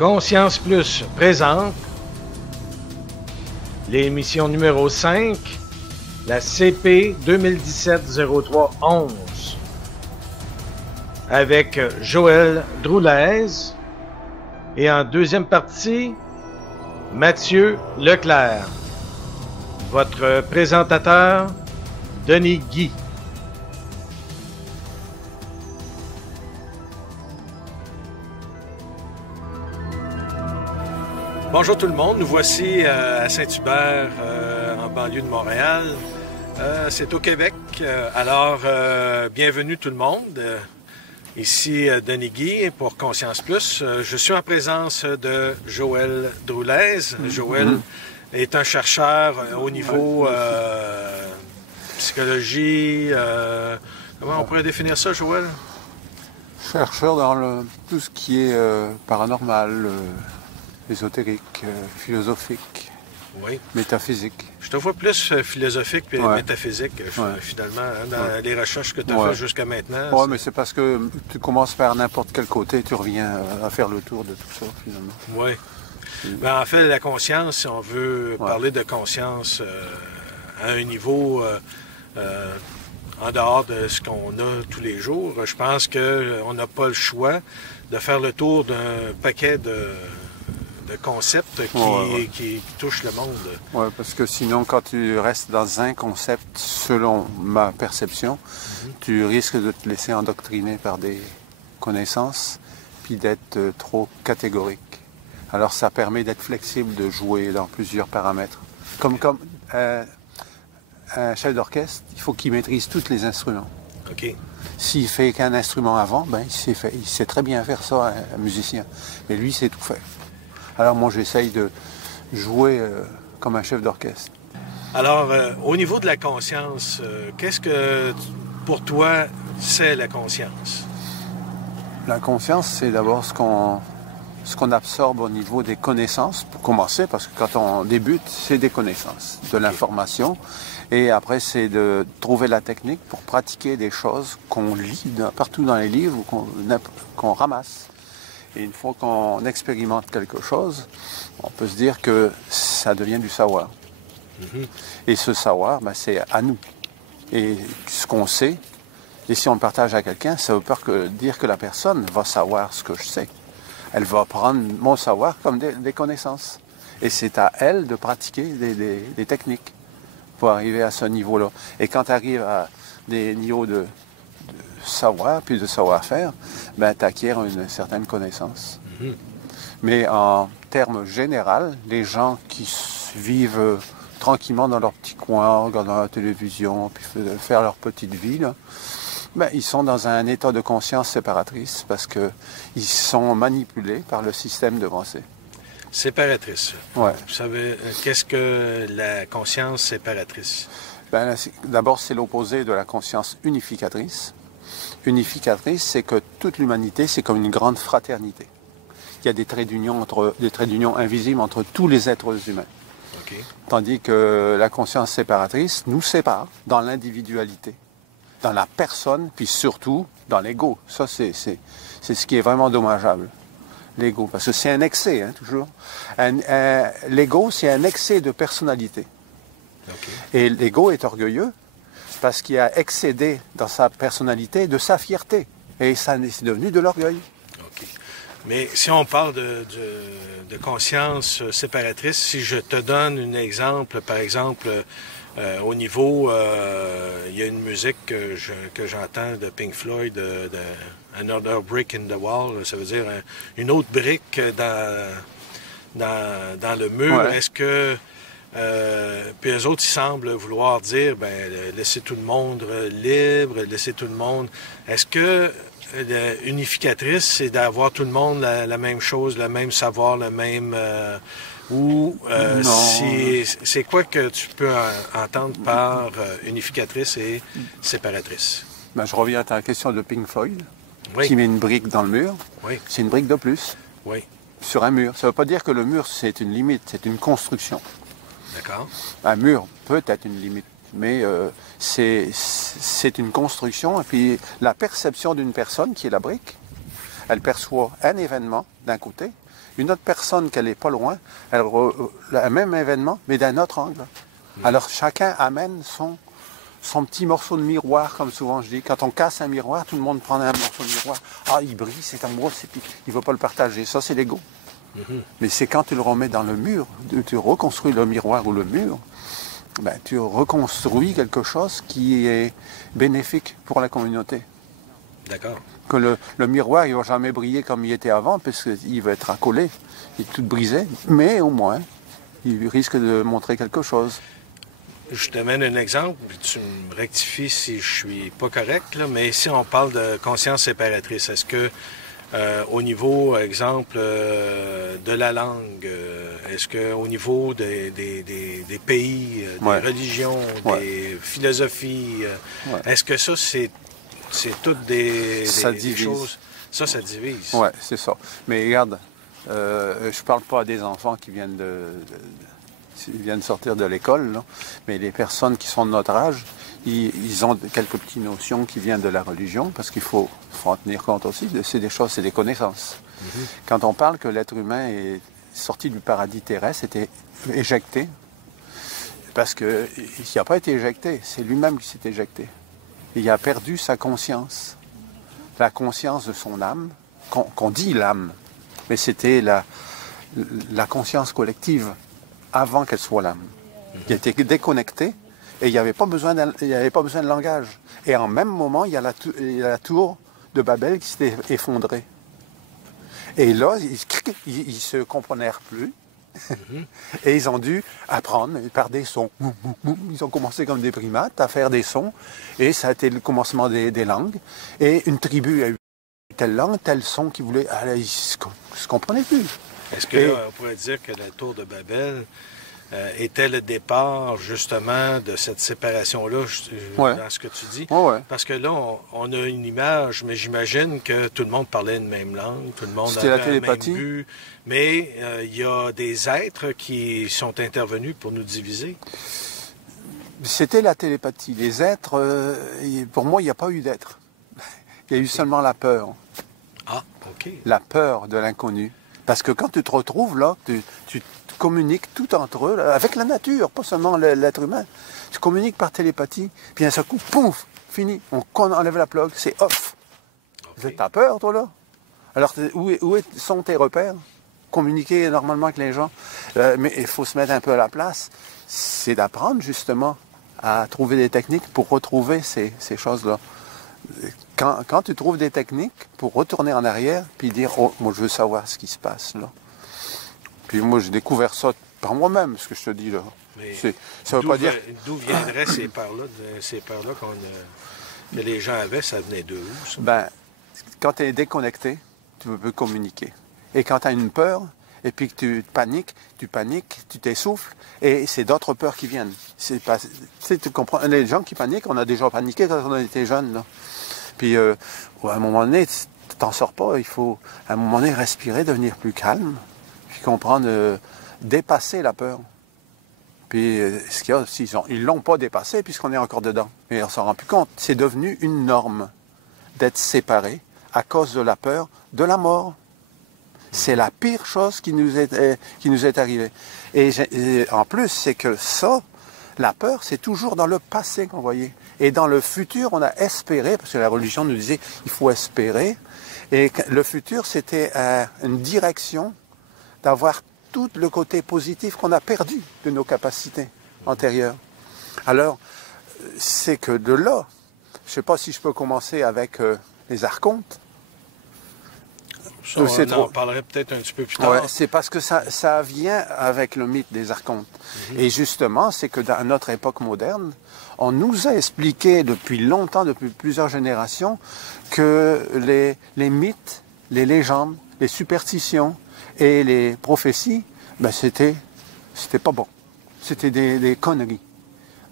Conscience Plus présente l'émission numéro 5, la CP 2017-03-11, avec Joël Droulez et en deuxième partie, Mathieu Leclerc. Votre présentateur, Denis Guy. Bonjour tout le monde, nous voici à Saint-Hubert, en banlieue de Montréal. C'est au Québec, alors bienvenue tout le monde. Ici Denis Guy pour Conscience Plus. Je suis en présence de Joël Droulez. Joël est un chercheur au niveau psychologie. Comment on pourrait définir ça, Joël? Chercheur dans tout ce qui est paranormal, ésotérique, philosophique, oui. Métaphysique. Je te vois plus philosophique et métaphysique, finalement, dans les recherches que tu as faites jusqu'à maintenant. Oui, mais c'est parce que tu commences par n'importe quel côté et tu reviens à faire le tour de tout ça, finalement. Oui. Ben, en fait, la conscience, si on veut parler de conscience à un niveau en dehors de ce qu'on a tous les jours, je pense qu'on n'a pas le choix de faire le tour d'un paquet de concepts qui touchent le monde. Oui, parce que sinon, quand tu restes dans un concept, selon ma perception, tu risques de te laisser endoctriner par des connaissances, puis d'être trop catégorique. Alors, ça permet d'être flexible, de jouer dans plusieurs paramètres. Comme un chef d'orchestre, il faut qu'il maîtrise tous les instruments. OK. S'il fait qu'un instrument avant, ben, il sait très bien faire ça, un musicien. Mais lui, il sait tout faire. Alors moi, j'essaye de jouer comme un chef d'orchestre. Alors, au niveau de la conscience, qu'est-ce que, pour toi, c'est la conscience? La conscience, c'est d'abord ce qu'on absorbe au niveau des connaissances, pour commencer, parce que quand on débute, c'est des connaissances, de l'information. Et après, c'est de trouver la technique pour pratiquer des choses qu'on lit partout dans les livres ou qu'on ramasse. Et une fois qu'on expérimente quelque chose, on peut se dire que ça devient du savoir. Et ce savoir, ben, c'est à nous. Et ce qu'on sait, et si on le partage à quelqu'un, ça veut pas dire que la personne va savoir ce que je sais. Elle va prendre mon savoir comme des connaissances. Et c'est à elle de pratiquer des techniques pour arriver à ce niveau-là. Et quand tu arrives à des niveaux de savoir, puis de savoir-faire, ben, tu acquiers une certaine connaissance. Mais en termes généraux, les gens qui vivent tranquillement dans leur petit coin, en regardant la télévision, puis faire leur petite vie, là, ben, ils sont dans un état de conscience séparatrice parce qu'ils sont manipulés par le système de pensée. Séparatrice. Ouais. Vous savez, qu'est-ce que la conscience séparatrice? Ben, d'abord, c'est l'opposé de la conscience unificatrice. Unificatrice, c'est que toute l'humanité, c'est comme une grande fraternité. Il y a des traits d'union invisibles entre tous les êtres humains. Okay. Tandis que la conscience séparatrice nous sépare dans l'individualité, dans la personne, puis surtout dans l'ego. Ça, c'est ce qui est vraiment dommageable, l'ego. Parce que c'est un excès, hein, toujours. L'ego, c'est un excès de personnalité. Okay. Et l'ego est orgueilleux parce qu'il a excédé dans sa personnalité de sa fierté. Et ça c'est devenu de l'orgueil. Okay. Mais si on parle de conscience séparatrice, si je te donne un exemple, par exemple, au niveau, il y a une musique que j'entends de Pink Floyd, de Another Brick in the Wall, ça veut dire une autre brique dans le mur. Ouais. Est-ce que puis eux autres, ils semblent vouloir dire, laissez tout le monde libre, laissez tout le monde. Est-ce que unificatrice, c'est d'avoir tout le monde la même chose, le même savoir, le même... c'est quoi que tu peux entendre par unificatrice et séparatrice? Ben, je reviens à ta question de Pink Floyd, oui. Qui met une brique dans le mur. Oui. C'est une brique de plus. Oui. Sur un mur. Ça ne veut pas dire que le mur, c'est une limite, c'est une construction. D'accord. Un mur peut être une limite, mais c'est une construction. Et puis la perception d'une personne qui est la brique, elle perçoit un événement d'un côté, une autre personne qu'elle n'est pas loin, le même événement, mais d'un autre angle. Alors chacun amène son petit morceau de miroir, comme souvent je dis. Quand on casse un miroir, tout le monde prend un morceau de miroir. Ah, il brille, c'est amoureux, il ne veut pas le partager. Ça, c'est l'ego. Mais c'est quand tu le remets dans le mur, tu reconstruis le miroir ou le mur, ben, tu reconstruis quelque chose qui est bénéfique pour la communauté. D'accord. Que le miroir, il ne va jamais briller comme il était avant, parce qu'il va être accolé, il est tout brisé, mais au moins, il risque de montrer quelque chose. Je te donne un exemple, puis tu me rectifies si je suis pas correct, là, mais ici on parle de conscience séparatrice. Est-ce que au niveau, exemple, de la langue, est-ce qu'au niveau des pays, des religions, des philosophies, est-ce que ça, c'est toutes des choses... Ça divise. Oui, c'est ça. Mais regarde, je parle pas à des enfants qui viennent ils viennent sortir de l'école, là, mais les personnes qui sont de notre âge, ils ont quelques petites notions qui viennent de la religion, parce qu'il faut en tenir compte aussi. C'est des choses, c'est des connaissances. Quand on parle que l'être humain est sorti du paradis terrestre, était éjecté, parce qu'il n'a pas été éjecté, c'est lui-même qui s'est éjecté. Il a perdu sa conscience, la conscience de son âme, qu'on dit l'âme, mais c'était la conscience collective avant qu'elle soit l'âme. Il était déconnecté et il n'y avait pas besoin de langage. Et en même moment, il y a la tour de Babel qui s'était effondrée. Et là, ils ne se comprenaient plus. Et ils ont dû apprendre par des sons. Ils ont commencé comme des primates à faire des sons. Et ça a été le commencement des langues. Et une tribu a eu telle langue, tel son qu'ils voulaient. Ils ne se comprenaient plus. Est-ce qu'on pourrait dire que la tour de Babel était le départ, justement, de cette séparation-là, dans ce que tu dis? Parce que là, on a une image, mais j'imagine que tout le monde parlait une même langue, tout le monde avait la télépathie. Un même but, mais il y a des êtres qui sont intervenus pour nous diviser. C'était la télépathie. Les êtres, pour moi, il n'y a pas eu d'êtres. Il y a eu seulement la peur. Ah, OK. La peur de l'inconnu. Parce que quand tu te retrouves là, tu communiques tout entre eux, là, avec la nature, pas seulement l'être humain. Tu communiques par télépathie, puis d'un seul coup, pouf, fini. On enlève la plug, c'est off. Okay. T'as peur, toi, là? Alors, où sont tes repères? Communiquer normalement avec les gens. Mais il faut se mettre un peu à la place. C'est d'apprendre, justement, à trouver des techniques pour retrouver ces choses-là. Quand tu trouves des techniques pour retourner en arrière, puis dire, oh, moi je veux savoir ce qui se passe là. Puis moi j'ai découvert ça par moi-même, ce que je te dis là. Mais ça veut pas dire... D'où viendraient ces peurs-là, que les gens avaient, ça venait d'eux? Ben, quand tu es déconnecté, tu peux communiquer. Et quand tu as une peur, et puis que tu paniques, tu t'essouffles, et c'est d'autres peurs qui viennent. Tu comprends, les gens qui paniquent, on a déjà paniqué quand on était jeunes, là. Puis, à un moment donné, tu t'en sors pas. Il faut, à un moment donné, respirer, devenir plus calme, puis comprendre, dépasser la peur. Puis, ce qu'il y a, ils l'ont pas dépassé puisqu'on est encore dedans. Mais on s'en rend plus compte. C'est devenu une norme d'être séparé à cause de la peur de la mort. C'est la pire chose qui nous est arrivée. Et en plus, c'est que ça, la peur, c'est toujours dans le passé qu'on voyait. Et dans le futur, on a espéré, parce que la religion nous disait il faut espérer. Et le futur, c'était une direction d'avoir tout le côté positif qu'on a perdu de nos capacités antérieures. Alors, c'est que de là, je ne sais pas si je peux commencer avec les archontes. Ça, on en parlerait peut-être un petit peu plus tard. Ouais, c'est parce que ça vient avec le mythe des archontes. Et justement, c'est que dans notre époque moderne, on nous a expliqué depuis longtemps, depuis plusieurs générations, que les mythes, les légendes, les superstitions et les prophéties, ben c'était pas bon. C'était des conneries.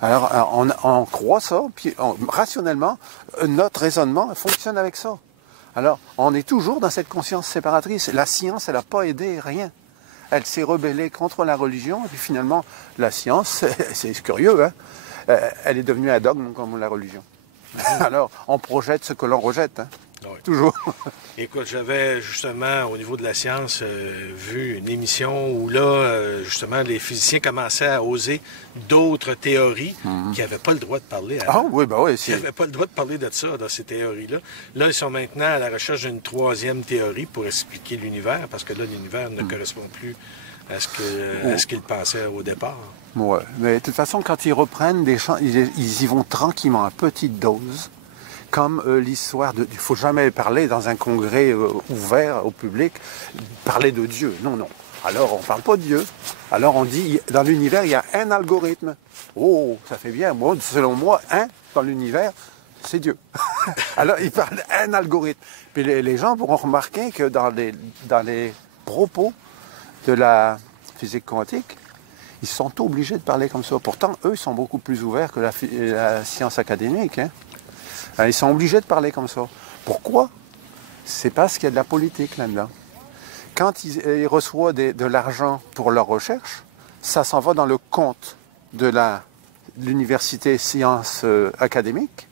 Alors, on croit ça, puis rationnellement, notre raisonnement fonctionne avec ça. Alors, on est toujours dans cette conscience séparatrice. La science, elle n'a pas aidé rien. Elle s'est rebellée contre la religion, et puis finalement, la science, c'est curieux, hein? Elle est devenue un dogme comme la religion. Alors, on projette ce que l'on rejette. Hein? Oui. toujours. Écoute, j'avais justement, au niveau de la science, vu une émission où là, justement, les physiciens commençaient à oser d'autres théories qui n'avaient pas le droit de parler avant. Ah oui, ben oui. Ils n'avaient pas le droit de parler de ça, dans ces théories-là. Là, ils sont maintenant à la recherche d'une troisième théorie pour expliquer l'univers, parce que là, l'univers ne correspond plus à ce qu'ils pensaient au départ. Ouais, mais de toute façon, quand ils reprennent des chants, ils y vont tranquillement, à petite dose. Comme l'histoire de... Il ne faut jamais parler dans un congrès ouvert au public, parler de Dieu. Non, non. Alors, on ne parle pas de Dieu. Alors, on dit, dans l'univers, il y a un algorithme. Oh, ça fait bien. Moi, selon moi, dans l'univers, c'est Dieu. Alors, ils parlent d'un algorithme. Puis les gens pourront remarquer que dans les propos de la physique quantique, ils sont obligés de parler comme ça. Pourtant, eux, ils sont beaucoup plus ouverts que la science académique, hein. Ils sont obligés de parler comme ça. Pourquoi? C'est parce qu'il y a de la politique là-dedans. Quand ils reçoivent de l'argent pour leur recherche, ça s'en va dans le compte de l'université sciences académiques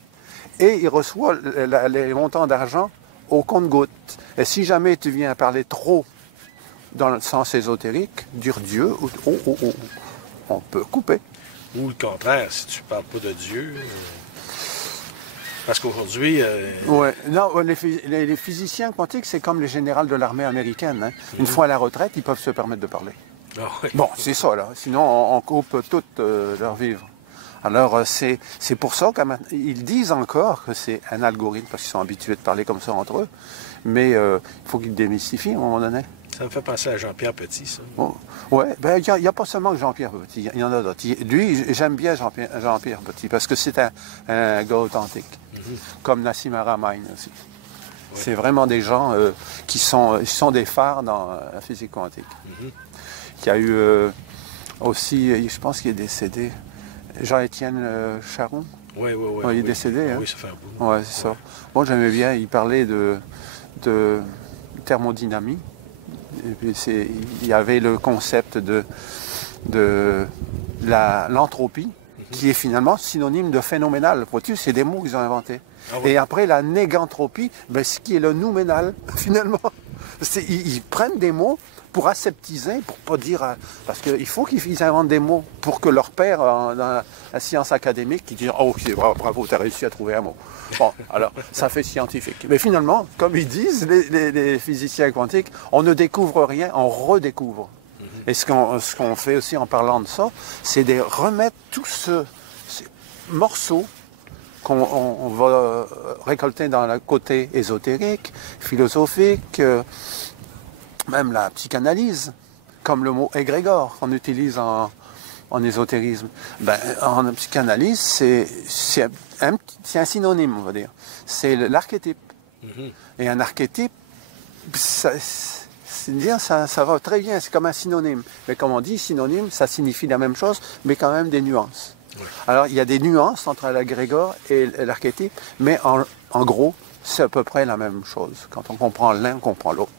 et ils reçoivent les montants d'argent au compte-gouttes. Et si jamais tu viens parler trop dans le sens ésotérique, dire Dieu, on peut couper. Ou le contraire, si tu ne parles pas de Dieu... Parce qu'aujourd'hui... Ouais. Non, les physiciens quantiques, c'est comme les généraux de l'armée américaine. Hein. Une fois à la retraite, ils peuvent se permettre de parler. Oh, oui. Bon, c'est ça, là. Sinon, on coupe tout leur vivre. Alors, c'est pour ça qu'ils disent encore que c'est un algorithme, parce qu'ils sont habitués de parler comme ça entre eux. Mais il faut qu'ils démystifient à un moment donné. Ça me fait penser à Jean-Pierre Petit, ça. Oh. Oui, ben, il n'y a pas seulement que Jean-Pierre Petit, il y en a d'autres. Lui, j'aime bien Jean-Pierre Petit, parce que c'est un gars authentique. Comme Nassim Haramein aussi. Oui. C'est vraiment des gens qui sont des phares dans la physique quantique. Il y a eu aussi, je pense qu'il est décédé, Jean-Étienne Charon. Oui. Il est décédé. Hein? Oui, ça fait un bout. Oui, c'est ça. Moi, j'aimais bien, il parlait de thermodynamie. Et puis il y avait le concept de l'entropie, qui est finalement synonyme de phénoménal. Vois-tu, c'est des mots qu'ils ont inventés. Ah ouais. Et après, la négantropie, ben, ce qui est le nouménal, finalement. Ils prennent des mots pour aseptiser, pour pas dire... Parce qu'il faut qu'ils inventent des mots pour que leur père, dans la science académique, qui dit « Oh, bravo, tu as réussi à trouver un mot. » Bon, alors, ça fait scientifique. Mais finalement, comme ils disent, les physiciens quantiques, on ne découvre rien, on redécouvre. Et ce qu'on fait aussi en parlant de ça, c'est de remettre tous ces morceaux qu'on va récolter dans le côté ésotérique, philosophique, même la psychanalyse, comme le mot égrégore qu'on utilise en ésotérisme. Ben, en psychanalyse, c'est un synonyme, on va dire. C'est l'archétype. Et un archétype, ça va très bien, c'est comme un synonyme. Mais comme on dit, synonyme, ça signifie la même chose, mais quand même des nuances. Oui. Alors, il y a des nuances entre l'égrégore et l'archétype, mais en gros, c'est à peu près la même chose. Quand on comprend l'un, on comprend l'autre.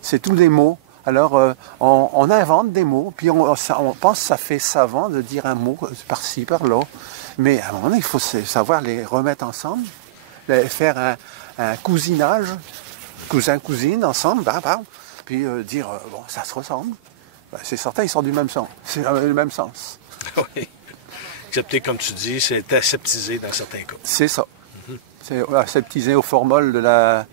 C'est tous des mots. Alors, on invente des mots, puis on pense que ça fait savant de dire un mot par-ci, par-là. Mais à un moment donné, il faut savoir les remettre ensemble, faire un cousinage, cousin-cousine ensemble, puis dire, bon, ça se ressemble. Ben, c'est certain, ils sont du même sens. C'est le même sens. Oui. Excepté, comme tu dis, c'est aseptisé dans certains cas. C'est ça. C'est aseptisé au formol de la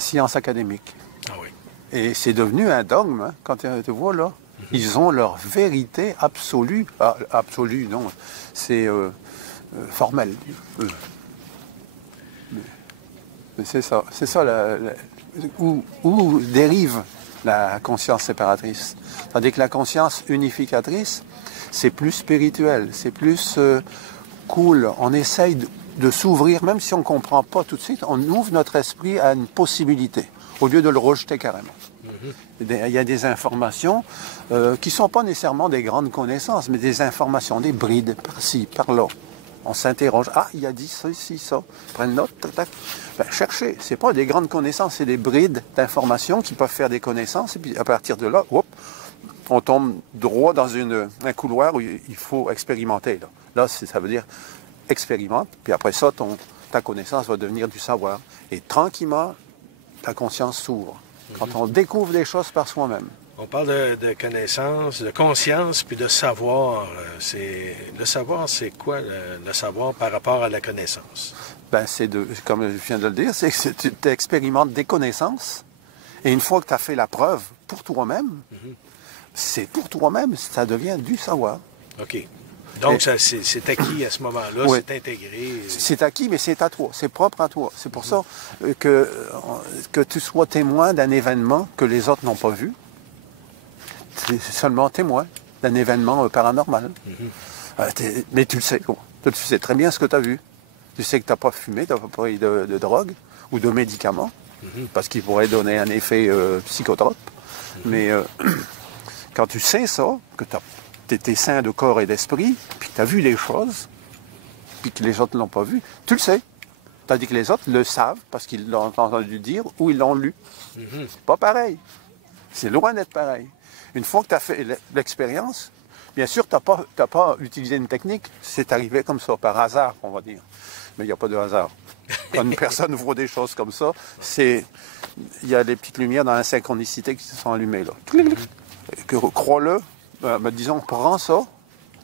science académique. Ah oui. Et c'est devenu un dogme, hein, quand tu vois là. Ils ont leur vérité absolue. Ah, absolue, non. C'est formel. Mais c'est ça. C'est ça où dérive la conscience séparatrice. Tandis que la conscience unificatrice, c'est plus spirituel, c'est plus cool. On essaye de s'ouvrir, même si on ne comprend pas tout de suite, on ouvre notre esprit à une possibilité, au lieu de le rejeter carrément. Il y a des informations qui ne sont pas nécessairement des grandes connaissances, mais des informations, des brides, par-ci, par-là. On s'interroge, il a dit ça, ici, ça. Prenne note, tac, tac. Ben, cherchez, ce n'est pas des grandes connaissances, c'est des brides d'informations qui peuvent faire des connaissances, et puis à partir de là, on tombe droit dans un couloir où il faut expérimenter. Là ça veut dire expérimente, puis après ça, ta connaissance va devenir du savoir. Et tranquillement, ta conscience s'ouvre. Quand on découvre des choses par soi-même. On parle de connaissance, de conscience, puis de savoir. Le savoir, c'est quoi le savoir par rapport à la connaissance? Ben, comme je viens de le dire, c'est que tu expérimentes des connaissances. Et une fois que tu as fait la preuve pour toi-même, c'est pour toi-même, ça devient du savoir. OK. Donc, c'est acquis à ce moment-là, oui. C'est intégré. C'est acquis, mais c'est à toi, c'est propre à toi. C'est pour ça que tu sois témoin d'un événement que les autres n'ont pas vu. C'est seulement témoin d'un événement paranormal. Mais tu le sais, quoi. Tu sais très bien ce que tu as vu. Tu sais que tu n'as pas fumé, tu n'as pas pris de drogue ou de médicaments, parce qu'ils pourraient donner un effet psychotrope. Mais quand tu sais ça, que tu étais sain de corps et d'esprit, puis que tu as vu les choses, puis que les autres ne l'ont pas vu, tu le sais. Tandis que les autres le savent parce qu'ils l'ont entendu dire ou ils l'ont lu. C'est pas pareil. C'est loin d'être pareil. Une fois que tu as fait l'expérience, bien sûr, tu n'as pas utilisé une technique, c'est arrivé comme ça, par hasard, on va dire. Mais il n'y a pas de hasard. Quand une personne voit des choses comme ça, il y a des petites lumières dans la synchronicité qui se sont allumées, là. Crois-le, disons, prends ça,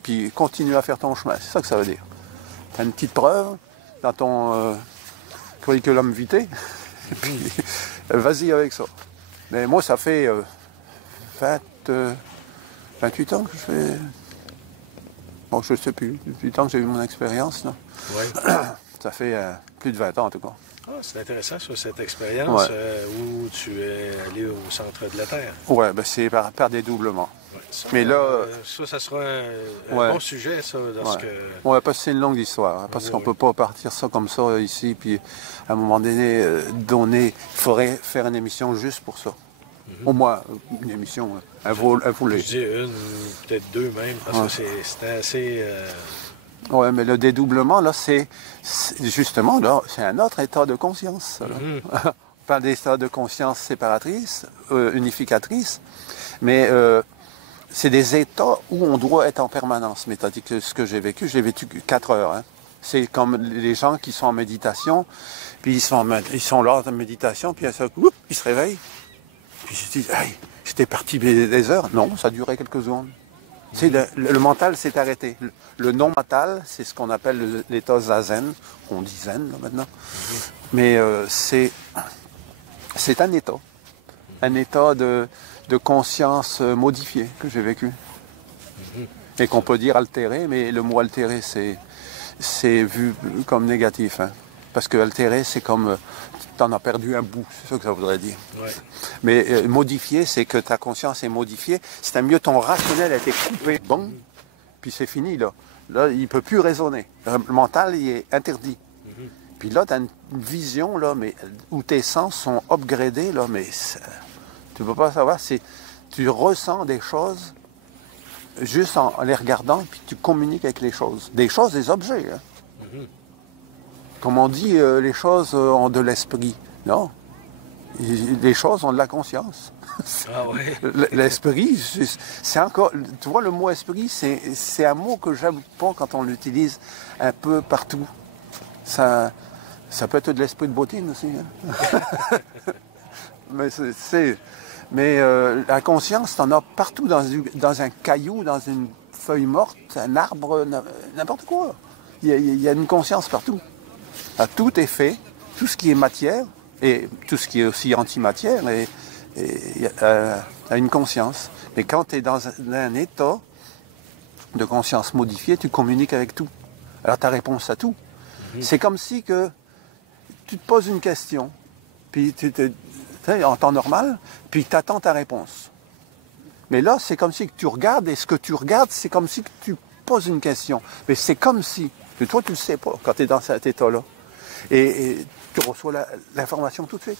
puis continue à faire ton chemin. C'est ça que ça veut dire. Tu as une petite preuve dans ton curriculum vitae, et puis vas-y avec ça. Mais moi, ça fait 28 ans que je fais... Bon, je ne sais plus. 28 ans que j'ai eu mon expérience, là. Oui. Ça fait plus de 20 ans, en tout cas. Ah, c'est intéressant, ça, cette expérience Ouais. Où tu es allé au centre de la Terre. Oui, ben c'est par dédoublement. Ouais, ça, Mais là... ça sera un ouais. bon sujet, ça, lorsque... Ouais, parce que c'est une longue histoire. Hein, parce qu'on ne peut pas partir ça comme ça ici, puis à un moment donné, il faudrait faire une émission juste pour ça. Au moins, une émission, un volet. Je dis une, peut-être deux même, parce que c'était assez... Oui, mais le dédoublement, là, c'est justement, là, c'est un autre état de conscience. On parle d'état de conscience séparatrice, unificatrice, mais c'est des états où on doit être en permanence. Mais tandis que ce que j'ai vécu 4 heures. Hein. C'est comme les gens qui sont en méditation, puis ils sont là en méditation, puis à ce coup, ils se réveillent. Puis je dis, hey, j'étais parti des heures. Non, ça durait quelques secondes. Le mental s'est arrêté. Le non-mental, c'est ce qu'on appelle l'état zazen. On dit zen là, maintenant. Mais c'est un état. Un état de conscience modifié que j'ai vécu. Et qu'on peut dire altéré, mais le mot altéré, c'est vu comme négatif. Hein. Parce que altéré, c'est comme... tu en as perdu un bout, c'est ça que ça voudrait dire. Ouais. Mais modifié, c'est que ta conscience est modifiée. C'est mieux ton rationnel a été coupé, bon, puis c'est fini, là. Là, il ne peut plus raisonner. Le mental, il est interdit. Puis là, tu as une vision, là, mais, où tes sens sont upgradés, là, mais tu ne peux pas savoir, tu ressens des choses juste en les regardant, puis tu communiques avec les choses. Des choses, des objets, hein. Comme on dit, les choses ont de l'esprit. Non. Les choses ont de la conscience. Ah ouais. L'esprit, c'est encore... Tu vois, le mot esprit, c'est un mot que j'aime pas quand on l'utilise un peu partout. Ça peut être de l'esprit de bottine aussi. Hein? Mais la conscience, t'en as partout dans un caillou, dans une feuille morte, un arbre, n'importe quoi. Il y a une conscience partout. Tout est fait, tout ce qui est matière, et tout ce qui est aussi antimatière, a une conscience. Mais quand tu es dans un état de conscience modifiée, tu communiques avec tout. Alors tu as réponse à tout. C'est comme si que tu te poses une question, puis en temps normal, puis tu attends ta réponse. Mais là, c'est comme si que tu regardes, et ce que tu regardes, c'est comme si que tu poses une question. Mais c'est comme si, que toi tu ne le sais pas quand tu es dans cet état-là. Et tu reçois l'information tout de suite.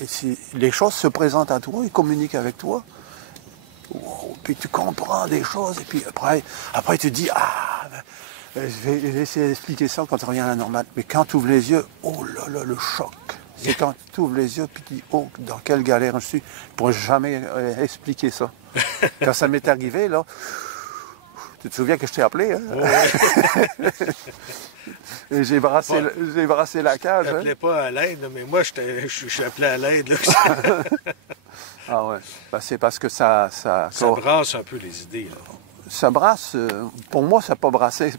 Et si les choses se présentent à toi, ils communiquent avec toi, puis tu comprends des choses, et puis après tu te dis, je vais essayer d'expliquer ça quand tu reviens à la normale. Mais quand tu ouvres les yeux, oh là là, le choc. C'est quand tu ouvres les yeux, puis tu dis, oh, dans quelle galère je suis. Je ne pourrais jamais expliquer ça. Quand ça m'est arrivé, là, Tu te souviens que je t'ai appelé, hein? Ouais. Et j'ai brassé, j'ai brassé la cage. Je n'appelais pas à l'aide, mais moi, je suis appelé à l'aide. Là. Ah ouais. Ben, c'est parce que ça brasse un peu les idées. Là. Ça brasse. Pour moi, ça n'a pas brassé.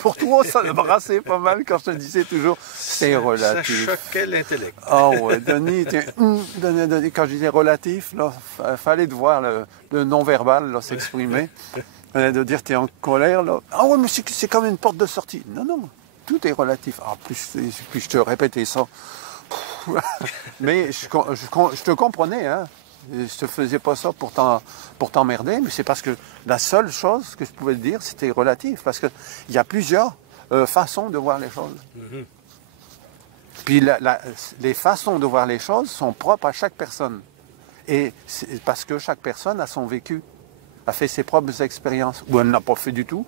Pour toi, ça a brassé pas mal quand je te disais toujours c'est relatif. Ça choquait l'intellect. Ah ouais, Denis, Denis, quand je disais relatif, là, fallait de voir le non-verbal s'exprimer. De dire tu es en colère, là. Ah ouais, mais c'est comme une porte de sortie. Non, non, tout est relatif. Ah, plus je te répétais ça. Mais je te comprenais, hein. Je te faisais pas ça pour t'emmerder, mais c'est parce que la seule chose que je pouvais te dire, c'était relatif. Parce qu'il y a plusieurs façons de voir les choses. Mm-hmm. Puis les façons de voir les choses sont propres à chaque personne. Et c'est parce que chaque personne a son vécu, a fait ses propres expériences, ou elle n'a pas fait du tout.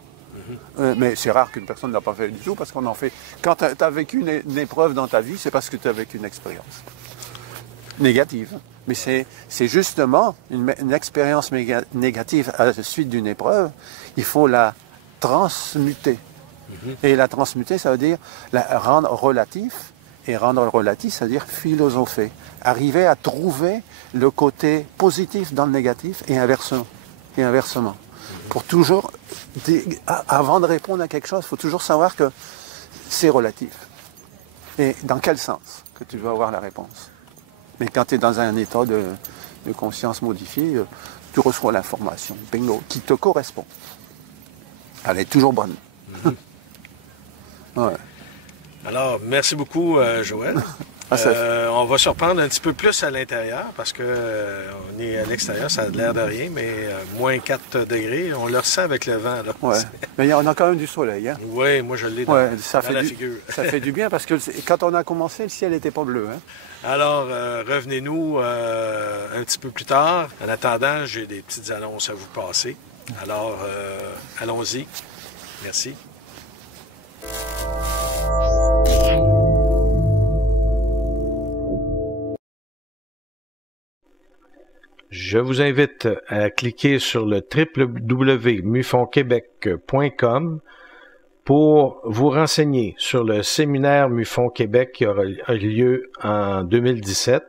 Mm-hmm. Mais c'est rare qu'une personne n'a pas fait du tout, parce qu'on en fait... Quand tu as vécu une épreuve dans ta vie, c'est parce que tu as vécu une expérience négative. Mais c'est justement une expérience négative à la suite d'une épreuve, il faut la transmuter. Mm-hmm. Et la transmuter, ça veut dire la rendre relatif. Et rendre relatif, ça veut dire philosopher. Arriver à trouver le côté positif dans le négatif et inversement. Mm-hmm. Pour toujours, avant de répondre à quelque chose, il faut toujours savoir que c'est relatif. Et dans quel sens que tu veux avoir la réponse. Mais quand tu es dans un état de conscience modifié, tu reçois l'information, bingo, qui te correspond. Elle est toujours bonne. Mm-hmm. Ouais. Alors, merci beaucoup, Joël. On va se reprendre un petit peu plus à l'intérieur parce qu'on est à l'extérieur, ça a l'air de rien, mais moins 4 degrés, on le ressent avec le vent. Là. Ouais. Mais il y en a quand même du soleil. Hein? Oui, moi je l'ai dans la figure. Ça fait du bien parce que quand on a commencé, le ciel n'était pas bleu. Hein? Alors, revenez-nous un petit peu plus tard. En attendant, j'ai des petites annonces à vous passer. Alors, allons-y. Merci. Je vous invite à cliquer sur le www.mufonquebec.com pour vous renseigner sur le séminaire MUFON Québec qui aura lieu en 2017.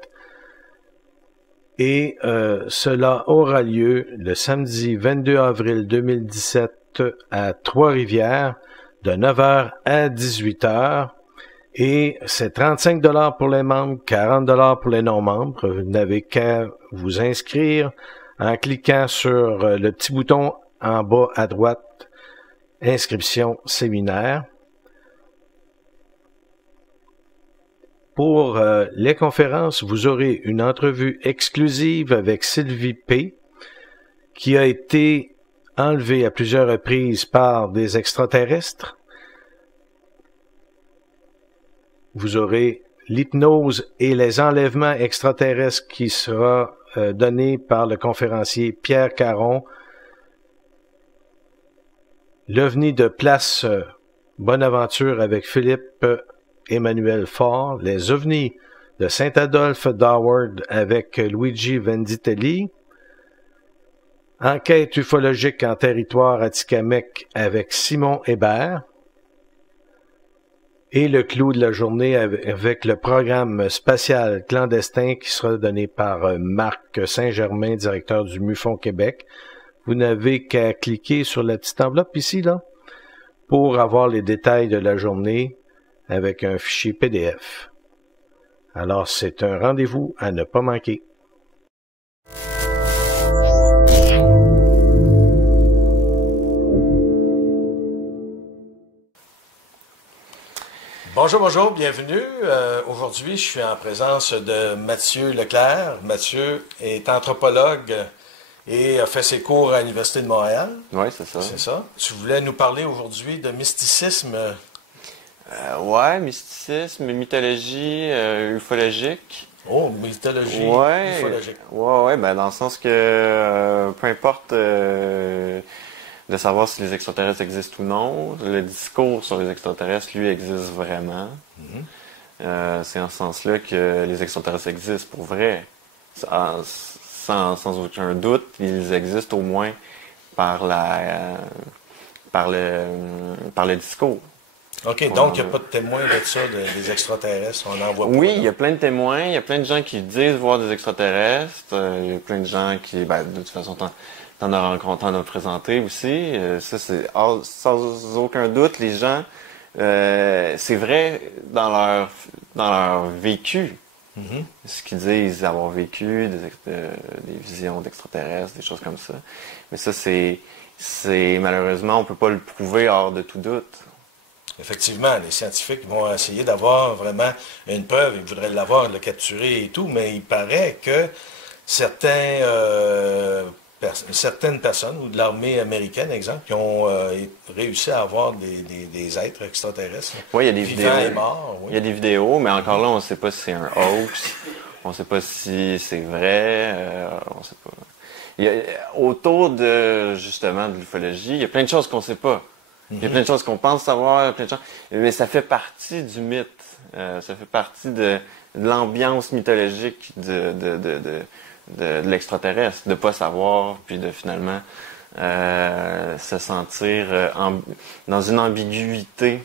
Et cela aura lieu le samedi 22 avril 2017 à Trois-Rivières de 9h à 18h. Et c'est 35 $ pour les membres, 40 $ pour les non-membres. Vous n'avez qu'à vous inscrire en cliquant sur le petit bouton en bas à droite, inscription séminaire. Pour les conférences, vous aurez une entrevue exclusive avec Sylvie P., qui a été enlevée à plusieurs reprises par des extraterrestres. Vous aurez l'hypnose et les enlèvements extraterrestres qui sera donné par le conférencier Pierre Caron. L'OVNI de Place Bonaventure avec Philippe Emmanuel Faure. Les OVNI de Saint-Adolphe d'Howard avec Luigi Venditelli. Enquête ufologique en territoire Atikamekw avec Simon Hébert. Et le clou de la journée avec le programme spatial clandestin qui sera donné par Marc Saint-Germain, directeur du MUFON Québec. Vous n'avez qu'à cliquer sur la petite enveloppe ici, là, pour avoir les détails de la journée avec un fichier PDF. Alors, c'est un rendez-vous à ne pas manquer. Bonjour, bonjour, bienvenue. Aujourd'hui, je suis en présence de Mathieu Leclerc. Mathieu est anthropologue et a fait ses cours à l'Université de Montréal. Oui, c'est ça. C'est ça. Tu voulais nous parler aujourd'hui de mysticisme. Ouais, mysticisme, mythologie ufologique. Oh, mythologie ufologique. Ouais, ben dans le sens que peu importe de savoir si les extraterrestres existent ou non, le discours sur les extraterrestres, lui, existe vraiment. Mm-hmm. C'est en ce sens-là que les extraterrestres existent pour vrai. Sans aucun doute, ils existent au moins par par le discours. OK, donc il n'y a pas de témoins de ça, des extraterrestres, on en voit pas. Oui, il y a plein de témoins, il y a plein de gens qui disent voir des extraterrestres, il y a plein de gens qui, de toute façon, t'en as rencontré, t'en as présenté aussi. Ça, c'est sans aucun doute, les gens, c'est vrai dans leur vécu, ce qu'ils disent avoir vécu, des visions d'extraterrestres, des choses comme ça. Mais ça, c'est malheureusement, on peut pas le prouver hors de tout doute. Effectivement, les scientifiques vont essayer d'avoir vraiment une preuve, ils voudraient l'avoir, le capturer et tout, mais il paraît que certaines personnes, ou de l'armée américaine, exemple, qui ont réussi à avoir des êtres extraterrestres, oui, il y a des vivants vidéos. et morts. Oui. Il y a des vidéos, mais encore là, on ne sait pas si c'est un hoax, on ne sait pas si c'est vrai, on ne sait pas. Autour de, justement, de l'ufologie, il y a plein de choses qu'on ne sait pas. Il y a plein de choses qu'on pense savoir, plein de choses, mais ça fait partie du mythe, ça fait partie de l'ambiance mythologique de l'extraterrestre, de pas savoir, puis de finalement se sentir dans une ambiguïté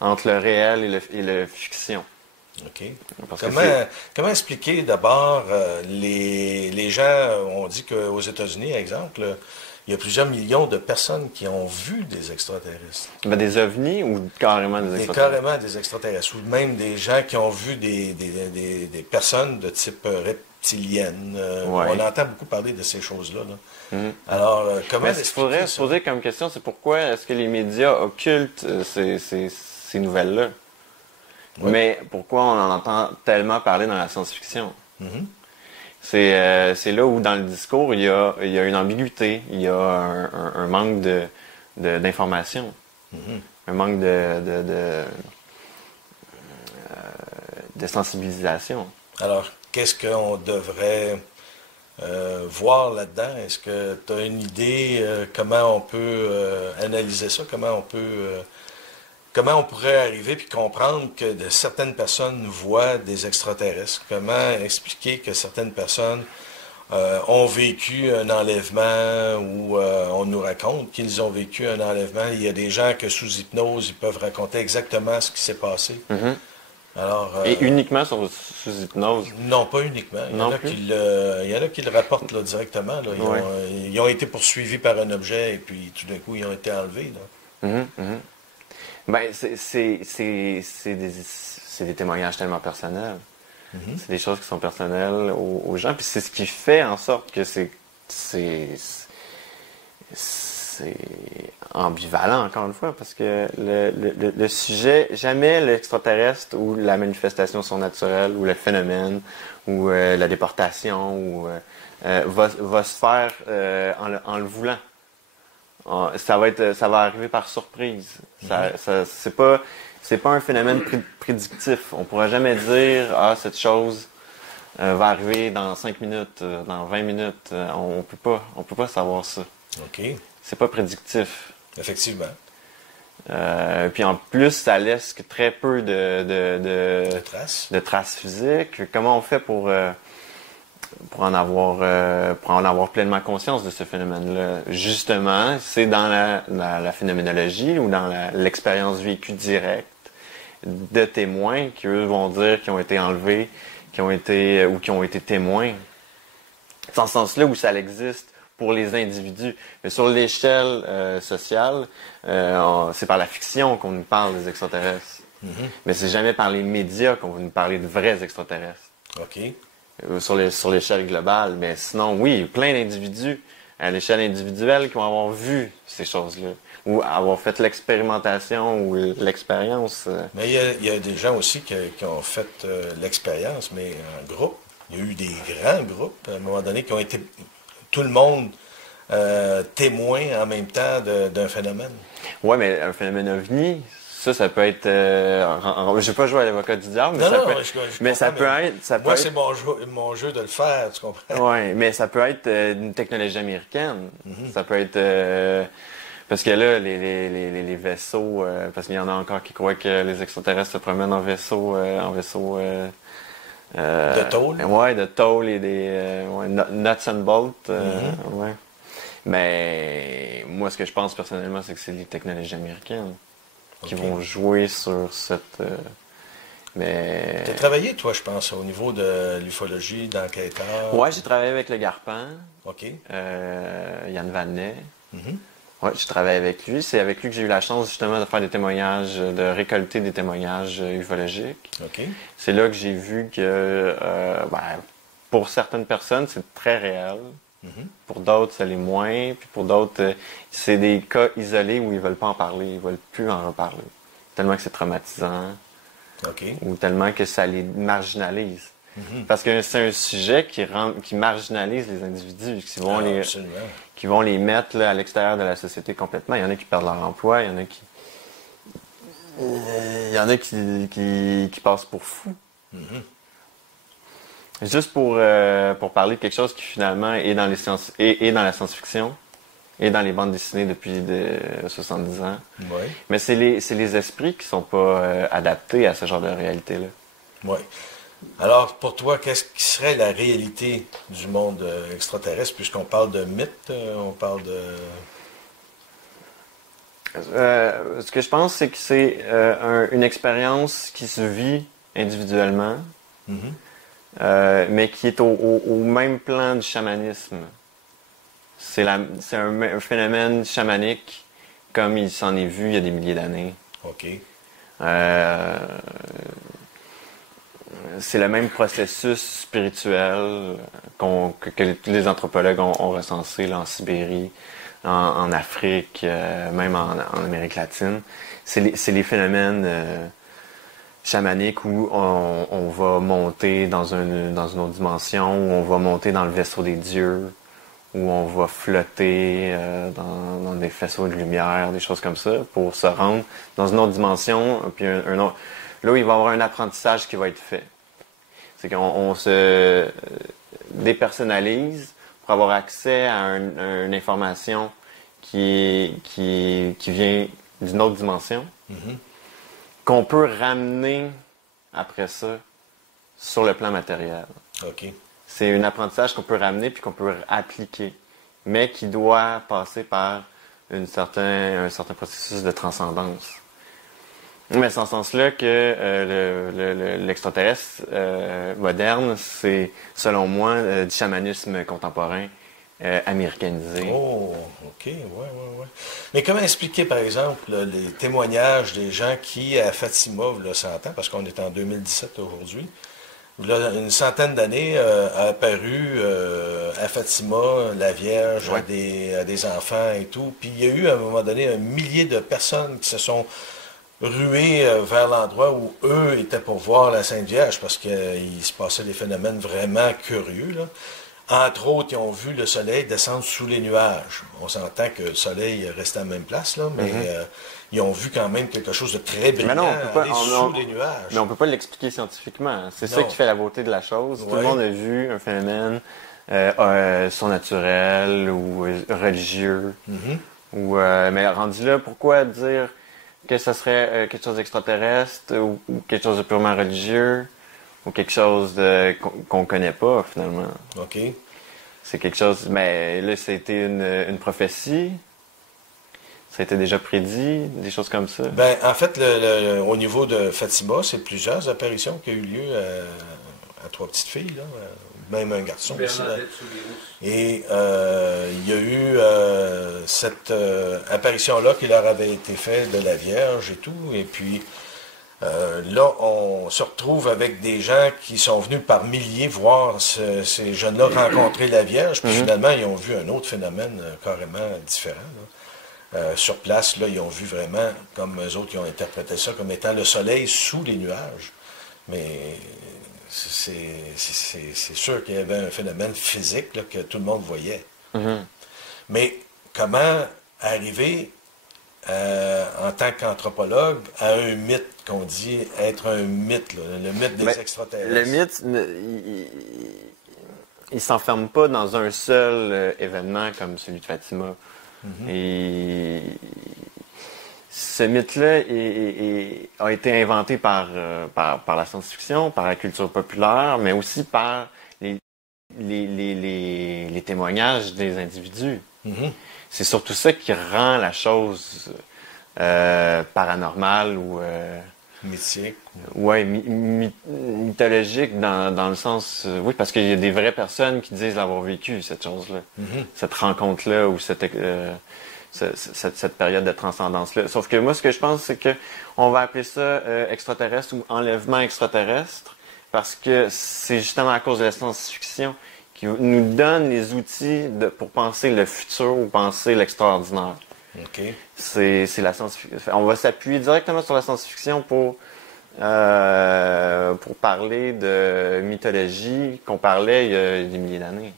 entre le réel et le fiction. OK. Parce Comment expliquer d'abord les gens, on dit qu'aux États-Unis, exemple, il y a plusieurs millions de personnes qui ont vu des extraterrestres. Des ovnis ou carrément des extraterrestres? Carrément des extraterrestres. Ou même des gens qui ont vu des personnes de type reptilienne. Ouais. On entend beaucoup parler de ces choses-là. Là. Mm-hmm. Alors, comment il faudrait se poser comme question, c'est pourquoi est-ce que les médias occultent ces nouvelles-là? Oui. Mais pourquoi on en entend tellement parler dans la science-fiction? Mm-hmm. C'est là où dans le discours il y a une ambiguïté, il y a un manque d'information, un manque de sensibilisation. Alors, qu'est-ce qu'on devrait voir là-dedans? Est-ce que tu as une idée comment on peut analyser ça? Comment on pourrait arriver puis comprendre que certaines personnes voient des extraterrestres? Comment expliquer que certaines personnes ont vécu un enlèvement ou on nous raconte qu'ils ont vécu un enlèvement? Il y a des gens que sous hypnose, ils peuvent raconter exactement ce qui s'est passé. Mm-hmm. Alors, et uniquement sous hypnose? Non, pas uniquement. Il y en a qui le rapportent là, directement. Là. Ils ont été poursuivis par un objet et puis tout d'un coup, ils ont été enlevés. Là. Mm-hmm. Mm-hmm. C'est des témoignages tellement personnels. Mm-hmm. C'est des choses qui sont personnelles aux gens. Puis c'est ce qui fait en sorte que c'est ambivalent, encore une fois, parce que le sujet, jamais l'extraterrestre ou la manifestation surnaturelle ou le phénomène ou la déportation ou va se faire en le voulant. Ça va arriver par surprise. C'est pas un phénomène prédictif. On pourra jamais dire cette chose va arriver dans 5 minutes, dans 20 minutes. On peut pas savoir ça. OK. C'est pas prédictif. Effectivement. Puis en plus, ça laisse très peu de traces physiques. Comment on fait pour en avoir pleinement conscience de ce phénomène-là? Justement, c'est dans la phénoménologie ou dans l'expérience vécue directe de témoins qui, eux, vont dire qu'ils ont été enlevés, qui ont été témoins. C'est dans ce sens-là où ça existe pour les individus. Mais sur l'échelle sociale, c'est par la fiction qu'on nous parle des extraterrestres. Mm-hmm. Mais c'est jamais par les médias qu'on va nous parler de vrais extraterrestres. OK. Sur l'échelle globale. Mais sinon, oui, plein d'individus à l'échelle individuelle qui vont avoir vu ces choses-là. Ou avoir fait l'expérimentation ou l'expérience. Mais il y a des gens aussi qui ont fait l'expérience, mais en groupe. Il y a eu des grands groupes, à un moment donné, qui ont été tout le monde témoin en même temps d'un phénomène. Oui, mais un phénomène ovni, ça peut être... je ne vais pas jouer à l'avocat du diable, mais ça peut être... Moi, c'est mon jeu de le faire, tu comprends? Oui, mais ça peut être une technologie américaine. Mm-hmm. Ça peut être... parce que là, les vaisseaux... parce qu'il y en a encore qui croient que les extraterrestres se promènent en vaisseau... de tôle? Oui, de tôle et des nuts and bolts. Ouais. Mais moi, ce que je pense personnellement, c'est que c'est les technologies américaines qui Ok. vont jouer sur cette... mais... Tu as travaillé, toi, je pense, au niveau de l'ufologie, d'enquêteur. Ouais, j'ai travaillé avec le Garpan, OK. Yann Vanet. Mhm. Ouais, je travaille avec lui. C'est avec lui que j'ai eu la chance justement de faire des témoignages, de récolter des témoignages ufologiques. OK. C'est là que j'ai vu que pour certaines personnes, c'est très réel. Mhm. Pour d'autres, ça l'est moins. Puis pour d'autres, c'est des cas isolés où ils veulent pas en parler, ils veulent plus en reparler. Tellement que c'est traumatisant OK. ou tellement que ça les marginalise. Mhm. Parce que c'est un sujet qui marginalise les individus, Absolument. qui vont les mettre là, à l'extérieur de la société complètement. Il y en a qui perdent leur emploi, il y en a qui passent pour fous. Mhm. Juste pour parler de quelque chose qui finalement est dans les sciences et dans la science-fiction et dans les bandes dessinées depuis 70 ans. Oui. Mais c'est les esprits qui sont pas adaptés à ce genre de réalité-là. Oui. Alors, pour toi, qu'est-ce qui serait la réalité du monde extraterrestre, puisqu'on parle de mythes, on parle de... Ce que je pense, c'est que c'est une expérience qui se vit individuellement, Mhm. mais qui est au même plan du chamanisme. C'est un phénomène chamanique comme il s'en est vu il y a des milliers d'années. OK. C'est le même processus spirituel que les anthropologues ont recensé là, en Sibérie, en Afrique, même en Amérique latine. C'est les phénomènes chamaniques où on va monter dans une autre dimension, où on va monter dans le vaisseau des dieux, où on va flotter dans des faisceaux de lumière, des choses comme ça, pour se rendre dans une autre dimension, puis un autre... Là où il va y avoir un apprentissage qui va être fait. C'est qu'on se dépersonnalise pour avoir accès à une information qui vient d'une autre dimension, Mhm. qu'on peut ramener après ça sur le plan matériel. OK. C'est un apprentissage qu'on peut ramener puis qu'on peut appliquer, mais qui doit passer par un certain processus de transcendance. Mais c'est en ce sens-là que l'extraterrestre moderne, c'est, selon moi, du chamanisme contemporain américanisé. Oh, OK, ouais. Mais comment expliquer, par exemple, là, les témoignages des gens qui, à Fatima, là, 100 ans, parce qu'on est en 2017 aujourd'hui, là, une centaine d'années, a apparu à Fatima, la Vierge, Ouais. à des enfants et tout. Puis il y a eu, à un moment donné, un millier de personnes qui se sont rués vers l'endroit où eux étaient pour voir la Sainte Vierge, parce qu'il se passait des phénomènes vraiment curieux, là. Entre autres, ils ont vu le soleil descendre sous les nuages. On s'entend que le soleil restait à la même place, là, mais ils ont vu quand même quelque chose de très brillant Mais non, on peut pas, aller sous les nuages. mais on peut pas l'expliquer scientifiquement. C'est Non. ça qui fait la beauté de la chose. Tout Ouais. le monde a vu un phénomène surnaturel ou religieux. Mhm. Mais rendu là, pourquoi dire que ce serait quelque chose d'extraterrestre ou quelque chose de purement religieux ou quelque chose qu'on connaît pas finalement? OK. C'est quelque chose... Mais là, c'était une prophétie. Ça a été déjà prédit, des choses comme ça. Ben, en fait, au niveau de Fatima, c'est plusieurs apparitions qui ont eu lieu à trois petites filles, là, même un garçon aussi. Là. Et il y a eu cette apparition-là qui leur avait été faite de la Vierge et tout. Et puis là, on se retrouve avec des gens qui sont venus par milliers voir ces jeunes-là rencontrer la Vierge. Puis finalement, ils ont vu un autre phénomène carrément différent. Là. Sur place, là, ils ont vu vraiment, comme eux autres, ils ont interprété ça comme étant le soleil sous les nuages. Mais c'est sûr qu'il y avait un phénomène physique là, que tout le monde voyait. Mhm. Mais comment arriver, en tant qu'anthropologue, à un mythe qu'on dit être un mythe, là, le mythe des extraterrestres? Le mythe, il s'enferme pas dans un seul événement comme celui de Fatima. Et ce mythe-là a été inventé par la science-fiction, par la culture populaire, mais aussi par les témoignages des individus. C'est surtout ça qui rend la chose paranormale ou Mythique. ouais, mythologique dans le sens oui, parce qu'il y a des vraies personnes qui disent l'avoir vécu cette chose-là, cette rencontre-là ou cette période de transcendance-là. Sauf que moi, ce que je pense, c'est que on va appeler ça extraterrestre ou enlèvement extraterrestre, parce que c'est justement à cause de la science-fiction qui nous donne les outils pour penser le futur ou penser l'extraordinaire. OK. C'est la science-fiction. On va s'appuyer directement sur la science-fiction pour parler de mythologie qu'on parlait il y a des milliers d'années.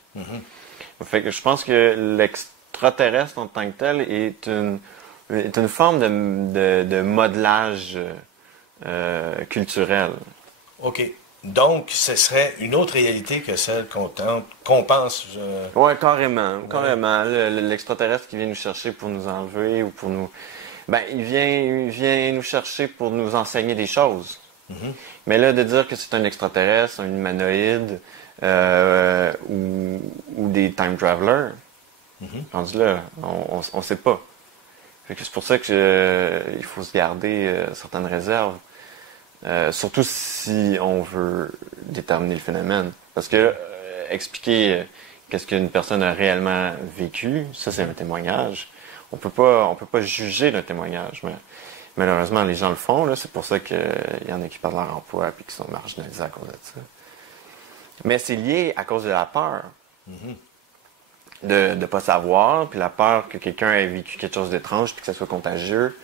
Fait que je pense que l'extraterrestre en tant que tel est une forme de modelage culturel. OK. Donc, ce serait une autre réalité que celle qu'on pense. Ouais, carrément. L'extraterrestre qui vient nous chercher pour nous enlever ou pour nous... Ben, il vient nous chercher pour nous enseigner des choses. Mais là, de dire que c'est un extraterrestre, un humanoïde ou des time travelers, rendu là, on sait pas. Fait que c'est pour ça que il faut se garder certaines réserves. Surtout si on veut déterminer le phénomène. Parce que expliquer qu'est-ce qu'une personne a réellement vécu, ça c'est un témoignage. On peut pas juger d'un témoignage, mais malheureusement les gens le font, là, c'est pour ça qu'il y en a qui perdent leur emploi et qui sont marginalisés à cause de ça. Mais c'est lié à cause de la peur. De ne pas savoir, puis la peur que quelqu'un ait vécu quelque chose d'étrange puis que ça soit contagieux.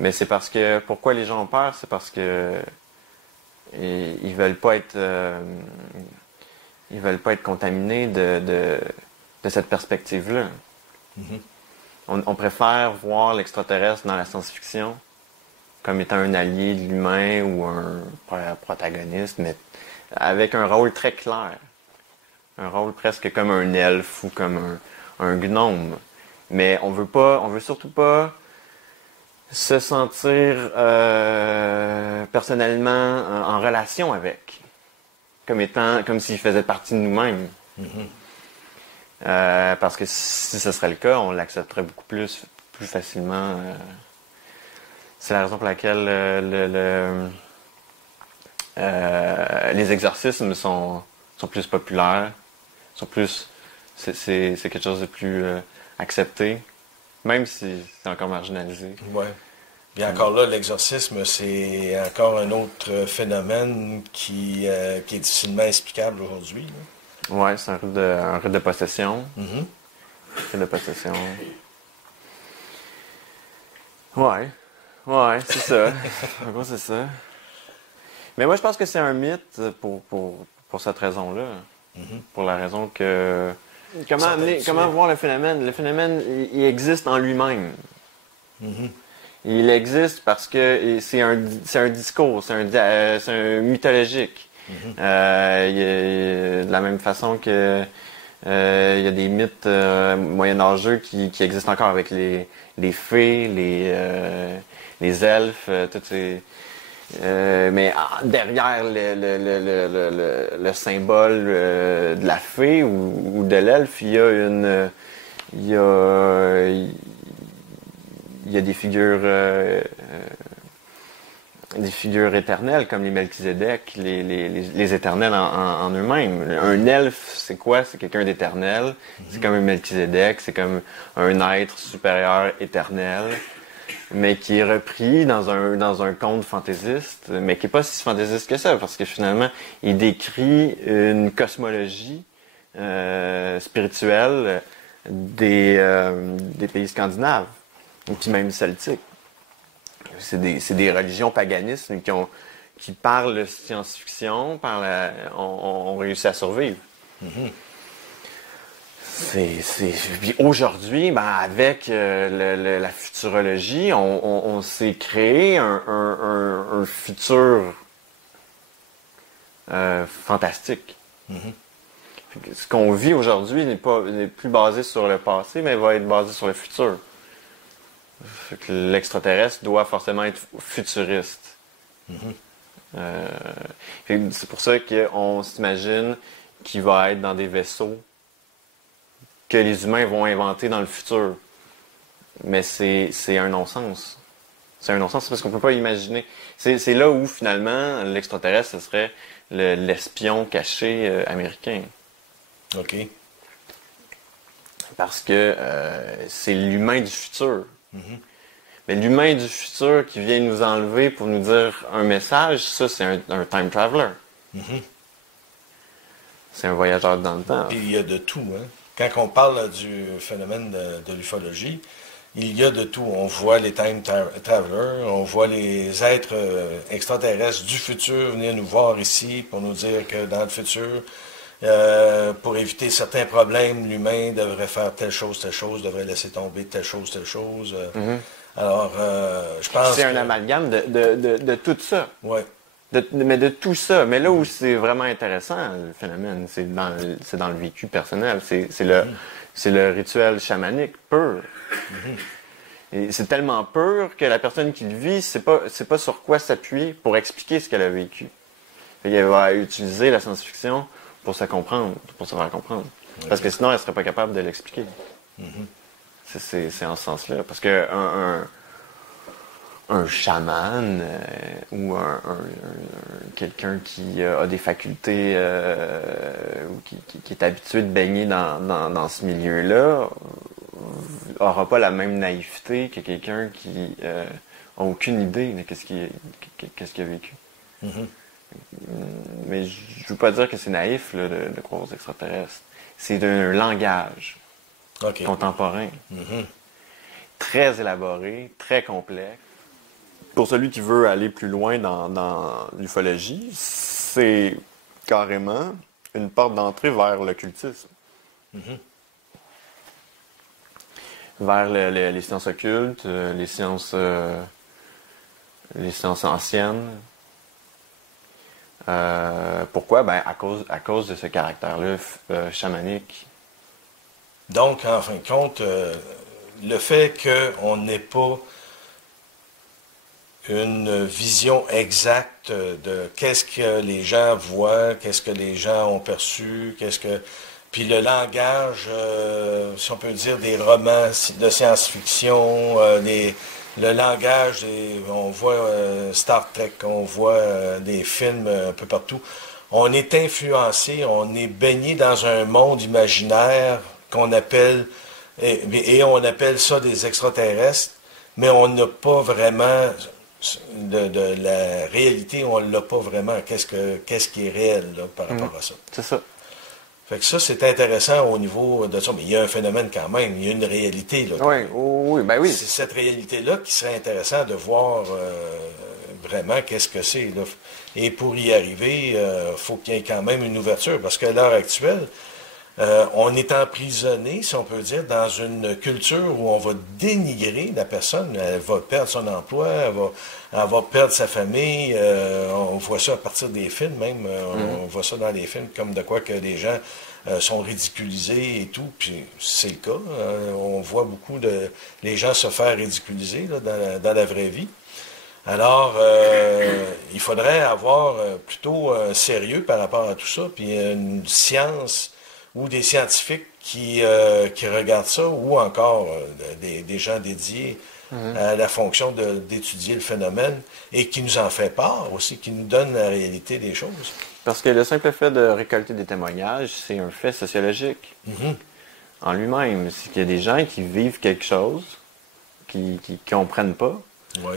Mais c'est parce que... Pourquoi les gens ont peur? C'est parce que ils veulent pas être contaminés de cette perspective-là. On préfère voir l'extraterrestre dans la science-fiction comme étant un allié de l'humain ou un protagoniste, mais avec un rôle très clair. Un rôle presque comme un elfe ou comme un gnome. Mais on veut surtout pas se sentir personnellement en relation avec, comme s'il faisait partie de nous-mêmes. Parce que si ce serait le cas, on l'accepterait beaucoup plus facilement. C'est la raison pour laquelle les exorcismes sont plus populaires, c'est quelque chose de plus accepté. Même si c'est encore marginalisé. Oui. Puis encore là, l'exorcisme, c'est encore un autre phénomène qui est difficilement explicable aujourd'hui. Oui, c'est un rite de possession. Un rite de possession. Ouais, c'est ça. En gros, c'est ça. Mais moi, je pense que c'est un mythe pour cette raison-là. Pour la raison que... Comment voir le phénomène? Le phénomène, il existe en lui-même. Il existe parce que c'est un discours, c'est un mythologique. De la même façon que il y a des mythes moyenâgeux qui existent encore avec les fées, les elfes, toutes ces... mais derrière le symbole de la fée ou de l'elfe, il y a des figures éternelles comme les Melchizedek, les éternels en eux-mêmes. Un elfe, c'est quoi? C'est quelqu'un d'éternel. C'est comme un Melchizedek, c'est comme un être supérieur éternel, mais qui est repris dans un conte fantaisiste, mais qui est pas si fantaisiste que ça, parce que finalement, il décrit une cosmologie spirituelle des pays scandinaves, ou puis même celtiques. C'est des religions paganistes qui par la science-fiction, ont réussi à survivre. Puis aujourd'hui, avec la futurologie, on s'est créé un futur fantastique. Ce qu'on vit aujourd'hui n'est plus basé sur le passé, mais va être basé sur le futur. L'extraterrestre doit forcément être futuriste. C'est pour ça qu'on s'imagine qu'il va être dans des vaisseaux que les humains vont inventer dans le futur. Mais c'est un non-sens. C'est un non-sens parce qu'on peut pas imaginer. C'est là où, finalement, l'extraterrestre, ce serait l'espion caché américain. OK. Parce que c'est l'humain du futur. Mais l'humain du futur qui vient nous enlever pour nous dire un message, ça, c'est un time traveler. C'est un voyageur dans le temps. Puis il y a de tout, hein. Quand on parle du phénomène de l'ufologie, il y a de tout. On voit les time travelers, on voit les êtres extraterrestres du futur venir nous voir ici pour nous dire que dans le futur, pour éviter certains problèmes, l'humain devrait faire telle chose, devrait laisser tomber telle chose. Alors, je pense c'est un amalgame de tout ça. Ouais. Mais de tout ça. Mais là où c'est vraiment intéressant, le phénomène, c'est dans le vécu personnel. C'est le rituel chamanique pur. Et c'est tellement pur que la personne qui le vit, c'est pas sur quoi s'appuyer pour expliquer ce qu'elle a vécu. Elle va utiliser la science-fiction pour se comprendre, pour se faire comprendre. Parce que sinon, elle serait pas capable de l'expliquer. C'est en ce sens-là. Parce que un chaman ou quelqu'un qui a des facultés ou qui est habitué de baigner dans ce milieu-là aura pas la même naïveté que quelqu'un qui a aucune idée de qu'est-ce qu'il a vécu. Mais je veux pas dire que c'est naïf là, de croire aux extraterrestres. C'est un langage contemporain, très élaboré, très complexe. Pour celui qui veut aller plus loin dans l'ufologie, c'est carrément une porte d'entrée vers l'occultisme. Vers les sciences occultes, les sciences anciennes. Pourquoi? Ben, à cause de ce caractère-là chamanique. Donc, en fin de compte, le fait qu'on n'ait pas une vision exacte de qu'est-ce que les gens voient, qu'est-ce que les gens ont perçu, puis le langage, si on peut dire, des romans de science-fiction, le langage, on voit Star Trek, on voit des films un peu partout. On est influencé, on est baigné dans un monde imaginaire qu'on appelle, et on appelle ça des extraterrestres, mais on n'a pas vraiment de la réalité, on l'a pas vraiment. Qu'est-ce qui est réel là, par rapport à ça? C'est ça. Fait que ça, c'est intéressant au niveau de ça. Mais il y a un phénomène quand même, il y a une réalité. Là, oui, ben oui. C'est cette réalité-là qui serait intéressant de voir vraiment qu'est-ce que c'est. Là. Et pour y arriver, il faut qu'il y ait quand même une ouverture. Parce qu'à l'heure actuelle, on est emprisonné, si on peut dire, dans une culture où on va dénigrer la personne. Elle va perdre son emploi, elle va perdre sa famille. On voit ça à partir des films même. On voit ça dans les films comme de quoi que les gens sont ridiculisés et tout. Puis c'est le cas. On voit beaucoup de les gens se faire ridiculiser là, dans la vraie vie. Alors, il faudrait avoir plutôt un sérieux par rapport à tout ça, puis une science ou des scientifiques qui regardent ça, ou encore des gens dédiés à la fonction d'étudier le phénomène et qui nous en fait part aussi, qui nous donne la réalité des choses. Parce que le simple fait de récolter des témoignages, c'est un fait sociologique en lui-même. C'est qu'il y a des gens qui vivent quelque chose, qui comprennent pas,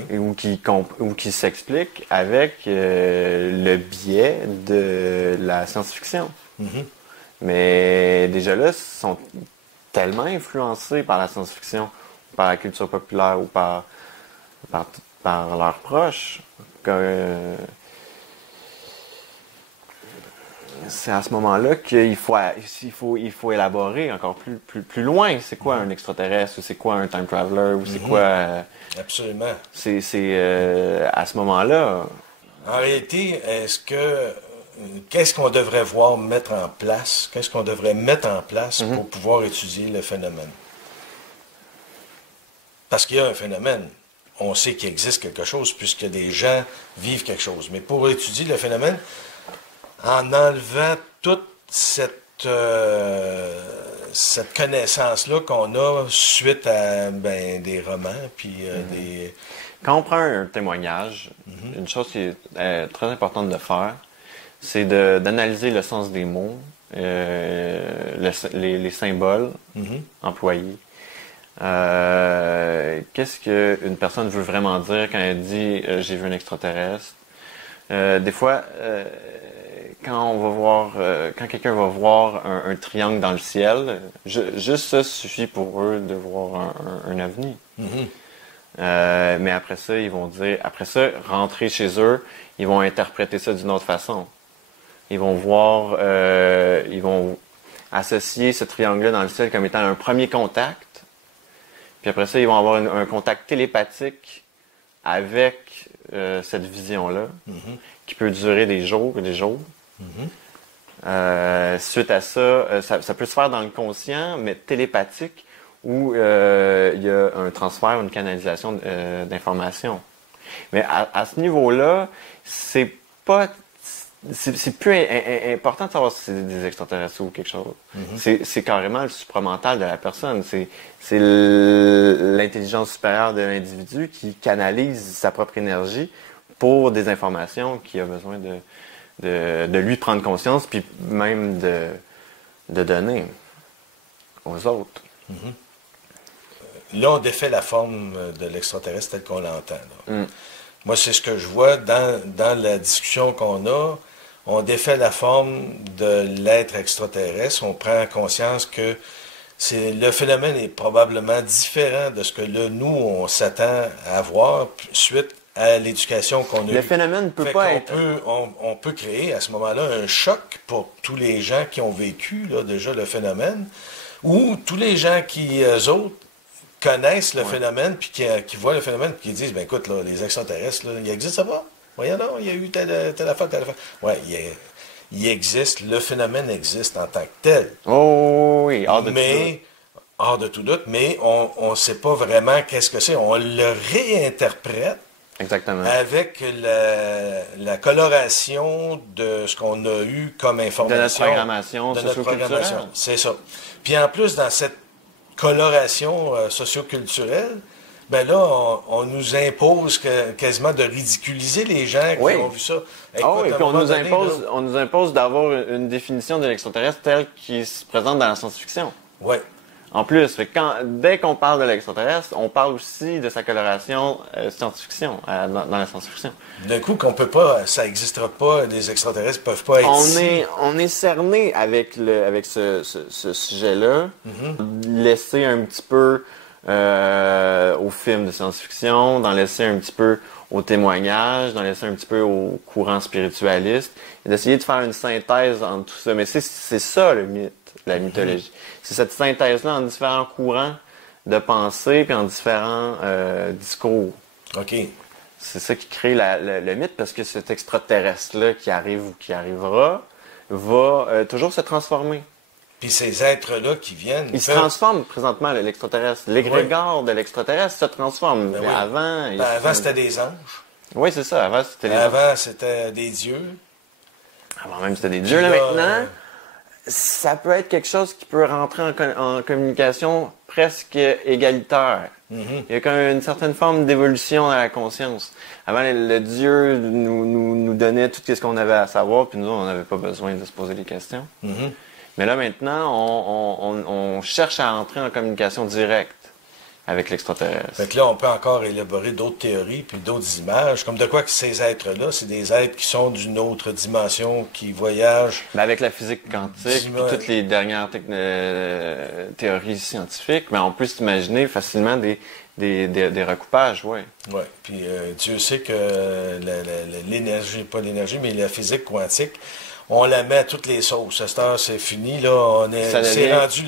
ou qui s'expliquent avec le biais de la science-fiction. Mais déjà là, ils sont tellement influencés par la science-fiction, par la culture populaire ou par leurs proches que c'est à ce moment-là qu'il faut élaborer encore plus loin. C'est quoi un extraterrestre, ou c'est quoi un time traveler, ou c'est quoi... Absolument. C'est à ce moment-là... En réalité, qu'est-ce qu'on devrait voir mettre en place? Qu'est-ce qu'on devrait mettre en place pour pouvoir étudier le phénomène? Parce qu'il y a un phénomène. On sait qu'il existe quelque chose puisque des gens vivent quelque chose. Mais pour étudier le phénomène, en enlevant toute cette cette connaissance-là qu'on a suite à des romans, puis des... Quand on prend un témoignage, une chose qui est très importante de faire, c'est d'analyser le sens des mots, les symboles employés. Qu'est-ce qu'une personne veut vraiment dire quand elle dit j'ai vu un extraterrestre? Des fois, quand quelqu'un va voir un triangle dans le ciel, juste ça suffit pour eux de voir un ovni. Mais après ça, ils vont dire, rentrer chez eux, ils vont interpréter ça d'une autre façon. Ils vont voir, ils vont associer ce triangle-là dans le ciel comme étant un premier contact. Puis après ça, ils vont avoir un contact télépathique avec cette vision-là, qui peut durer des jours et des jours. Suite à ça, ça peut se faire dans le conscient, mais télépathique, où il y a un transfert, une canalisation d'informations. Mais à ce niveau-là, c'est plus important de savoir si c'est des extraterrestres ou quelque chose. C'est carrément le supramental de la personne. C'est l'intelligence supérieure de l'individu qui canalise sa propre énergie pour des informations qu'il a besoin de lui prendre conscience, puis même de donner aux autres. Là, on défait la forme de l'extraterrestre telle qu'on l'entend. Moi, c'est ce que je vois dans la discussion qu'on a. On défait la forme de l'être extraterrestre. On prend conscience que le phénomène est probablement différent de ce que là, nous, on s'attend à voir suite à l'éducation qu'on a eue. Le phénomène ne peut pas être... On peut créer à ce moment-là un choc pour tous les gens qui ont vécu là, déjà le phénomène, ou tous les gens qui, eux autres, connaissent le phénomène, puis qui voient le phénomène, puis qui disent, ben écoute, là, les extraterrestres, là, il existe, ça va? Voyons donc, il y a eu telle affaire, telle affaire. Ouais, il existe, le phénomène existe en tant que tel. Oh oui, hors de tout doute, mais on ne sait pas vraiment qu'est-ce que c'est. On le réinterprète. Exactement. Avec la coloration de ce qu'on a eu comme information. De notre programmation C'est ça. Puis en plus, dans cette coloration socio-culturelle, ben là, on nous impose quasiment de ridiculiser les gens qui ont vu ça. Écoute, puis on nous impose d'avoir une définition de l'extraterrestre telle qu'il se présente dans la science-fiction. Oui. En plus, dès qu'on parle de l'extraterrestre, on parle aussi de sa coloration science-fiction, dans la science-fiction. D'un coup, qu'on peut pas, ça n'existera pas, les extraterrestres ne peuvent pas être ici. On est cerné avec ce sujet-là, laisser un petit peu aux films de science-fiction, d'en laisser un petit peu aux témoignages, d'en laisser un petit peu au courant spiritualiste, et d'essayer de faire une synthèse entre tout ça. Mais c'est ça le mythe, la mythologie. C'est cette synthèse-là en différents courants de pensée puis en différents discours. OK. C'est ça qui crée le mythe, parce que cet extraterrestre-là qui arrive ou qui arrivera va toujours se transformer. Puis ces êtres-là qui viennent... Il se transforme présentement, l'extraterrestre. L'égrégore de l'extraterrestre se transforme. Ben mais oui. Avant, c'était des anges. Oui, c'est ça. Avant, c'était des dieux. Avant même, c'était des dieux. Là, maintenant, ça peut être quelque chose qui peut rentrer en communication presque égalitaire. Il y a quand même une certaine forme d'évolution dans la conscience. Avant, le Dieu nous donnait tout ce qu'on avait à savoir, puis nous, on n'avait pas besoin de se poser des questions. Mais là, maintenant, on cherche à entrer en communication directe avec l'extraterrestre. Fait que là, on peut encore élaborer d'autres théories puis d'autres images, comme de quoi que ces êtres-là, c'est des êtres qui sont d'une autre dimension, qui voyagent... Mais avec la physique quantique puis toutes les dernières théories scientifiques, mais on peut s'imaginer facilement des recoupages, oui. Oui, puis Dieu sait que l'énergie, pas l'énergie, mais la physique quantique, on la met à toutes les sauces. À cette heure, c'est fini, là. C'est rendu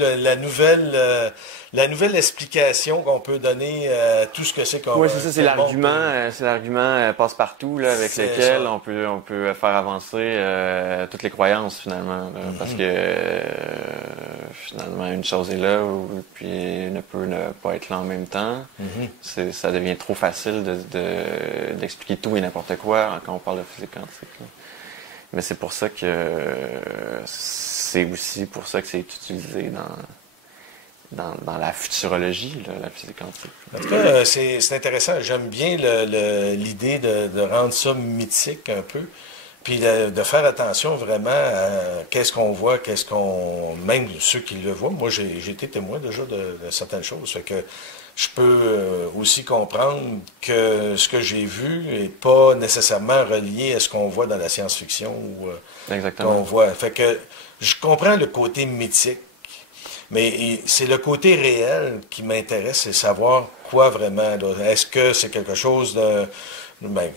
la nouvelle explication qu'on peut donner à tout ce que c'est qu'on... Oui, c'est ça, c'est l'argument passe-partout, là, avec lequel on peut faire avancer toutes les croyances, finalement. Là, parce que, finalement, une chose est là, puis ne peut ne pas être là en même temps. Ça devient trop facile d'expliquer tout et n'importe quoi quand on parle de physique quantique, là. Mais c'est pour ça que c'est aussi pour ça que c'est utilisé dans la futurologie, là, la physique quantique. En tout cas, c'est intéressant. J'aime bien l'idée de rendre ça mythique un peu, puis de faire attention vraiment à qu'est-ce qu'on voit, même ceux qui le voient. Moi, j'ai été témoin déjà de certaines choses. Fait que je peux aussi comprendre que ce que j'ai vu n'est pas nécessairement relié à ce qu'on voit dans la science-fiction ou qu'on voit. Fait que je comprends le côté mythique, mais c'est le côté réel qui m'intéresse, c'est savoir quoi vraiment. Est-ce que c'est quelque chose de,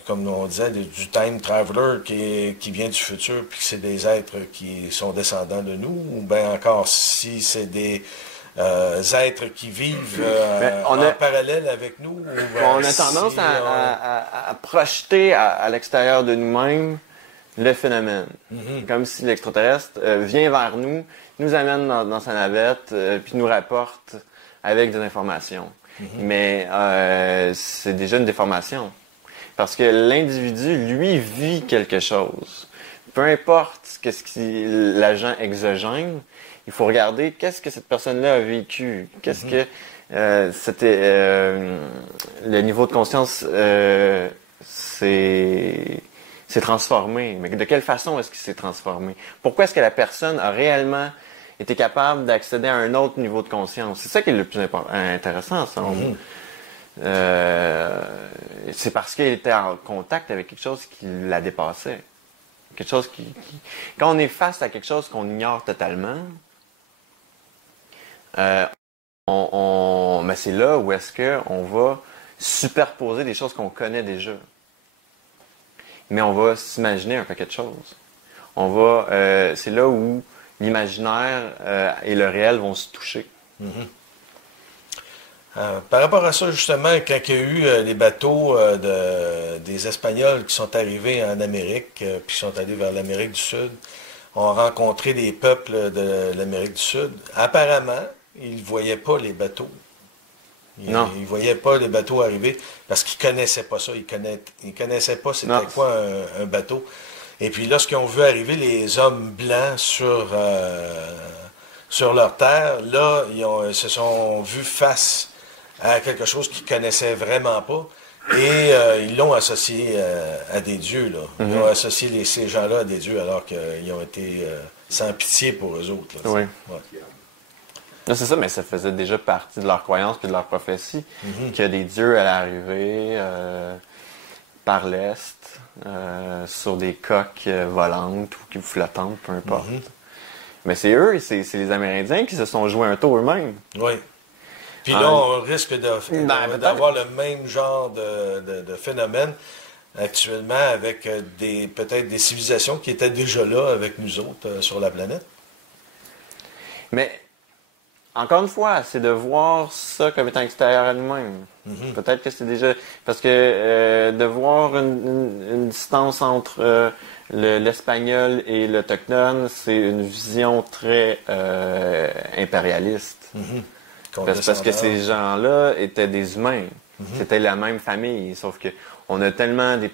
comme on disait, du time traveler qui vient du futur, puis que c'est des êtres qui sont descendants de nous, ou bien encore si c'est des êtres qui vivent en parallèle avec nous. On a tendance à projeter à l'extérieur de nous-mêmes le phénomène. Comme si l'extraterrestre vient vers nous amène dans sa navette, puis nous rapporte avec des informations. Mais c'est déjà une déformation. Parce que l'individu, lui, vit quelque chose. Peu importe ce que l'agent exogène, il faut regarder qu'est-ce que cette personne-là a vécu, qu'est-ce que le niveau de conscience s'est transformé. Mais de quelle façon est-ce qu'il s'est transformé? Pourquoi est-ce que la personne a réellement été capable d'accéder à un autre niveau de conscience? C'est ça qui est le plus intéressant, selon moi. C'est parce qu'il était en contact avec quelque chose qui la dépassait. Quelque chose quand on est face à quelque chose qu'on ignore totalement, mais c'est là où est-ce qu'on va superposer des choses qu'on connaît déjà. Mais on va s'imaginer un paquet de choses. C'est là où l'imaginaire et le réel vont se toucher. Par rapport à ça, justement, quand il y a eu les bateaux des Espagnols qui sont arrivés en Amérique, puis qui sont allés vers l'Amérique du Sud, ont rencontré les peuples de l'Amérique du Sud, apparemment, ils ne voyaient pas les bateaux. Ils ne voyaient pas les bateaux arriver parce qu'ils ne connaissaient pas ça. Ils ne connaissaient pas c'était quoi un bateau. Et puis lorsqu'ils ont vu arriver les hommes blancs sur leur terre, là, ils se sont vus face à quelque chose qu'ils ne connaissaient vraiment pas. Et ils l'ont associé à des dieux. Là. Ils ont associé ces gens-là à des dieux alors qu'ils ont été sans pitié pour eux autres. Là, oui. Ouais. Non, c'est ça, mais ça faisait déjà partie de leur croyance et de leur prophétie qu'il y a des dieux à l'arrivée par l'Est, sur des coques volantes ou flottantes, peu importe. Mais c'est eux, c'est les Amérindiens qui se sont joués un tour eux-mêmes. Oui. Puis là, on risque d'avoir le même genre de phénomène actuellement avec peut-être des civilisations qui étaient déjà là avec nous autres sur la planète. Mais encore une fois, c'est de voir ça comme étant extérieur à nous-mêmes. Peut-être que c'est déjà... Parce que de voir une distance entre l'espagnol et l'autochtone, c'est une vision très impérialiste. Parce que ces gens-là étaient des humains. C'était la même famille. Sauf que on a tellement des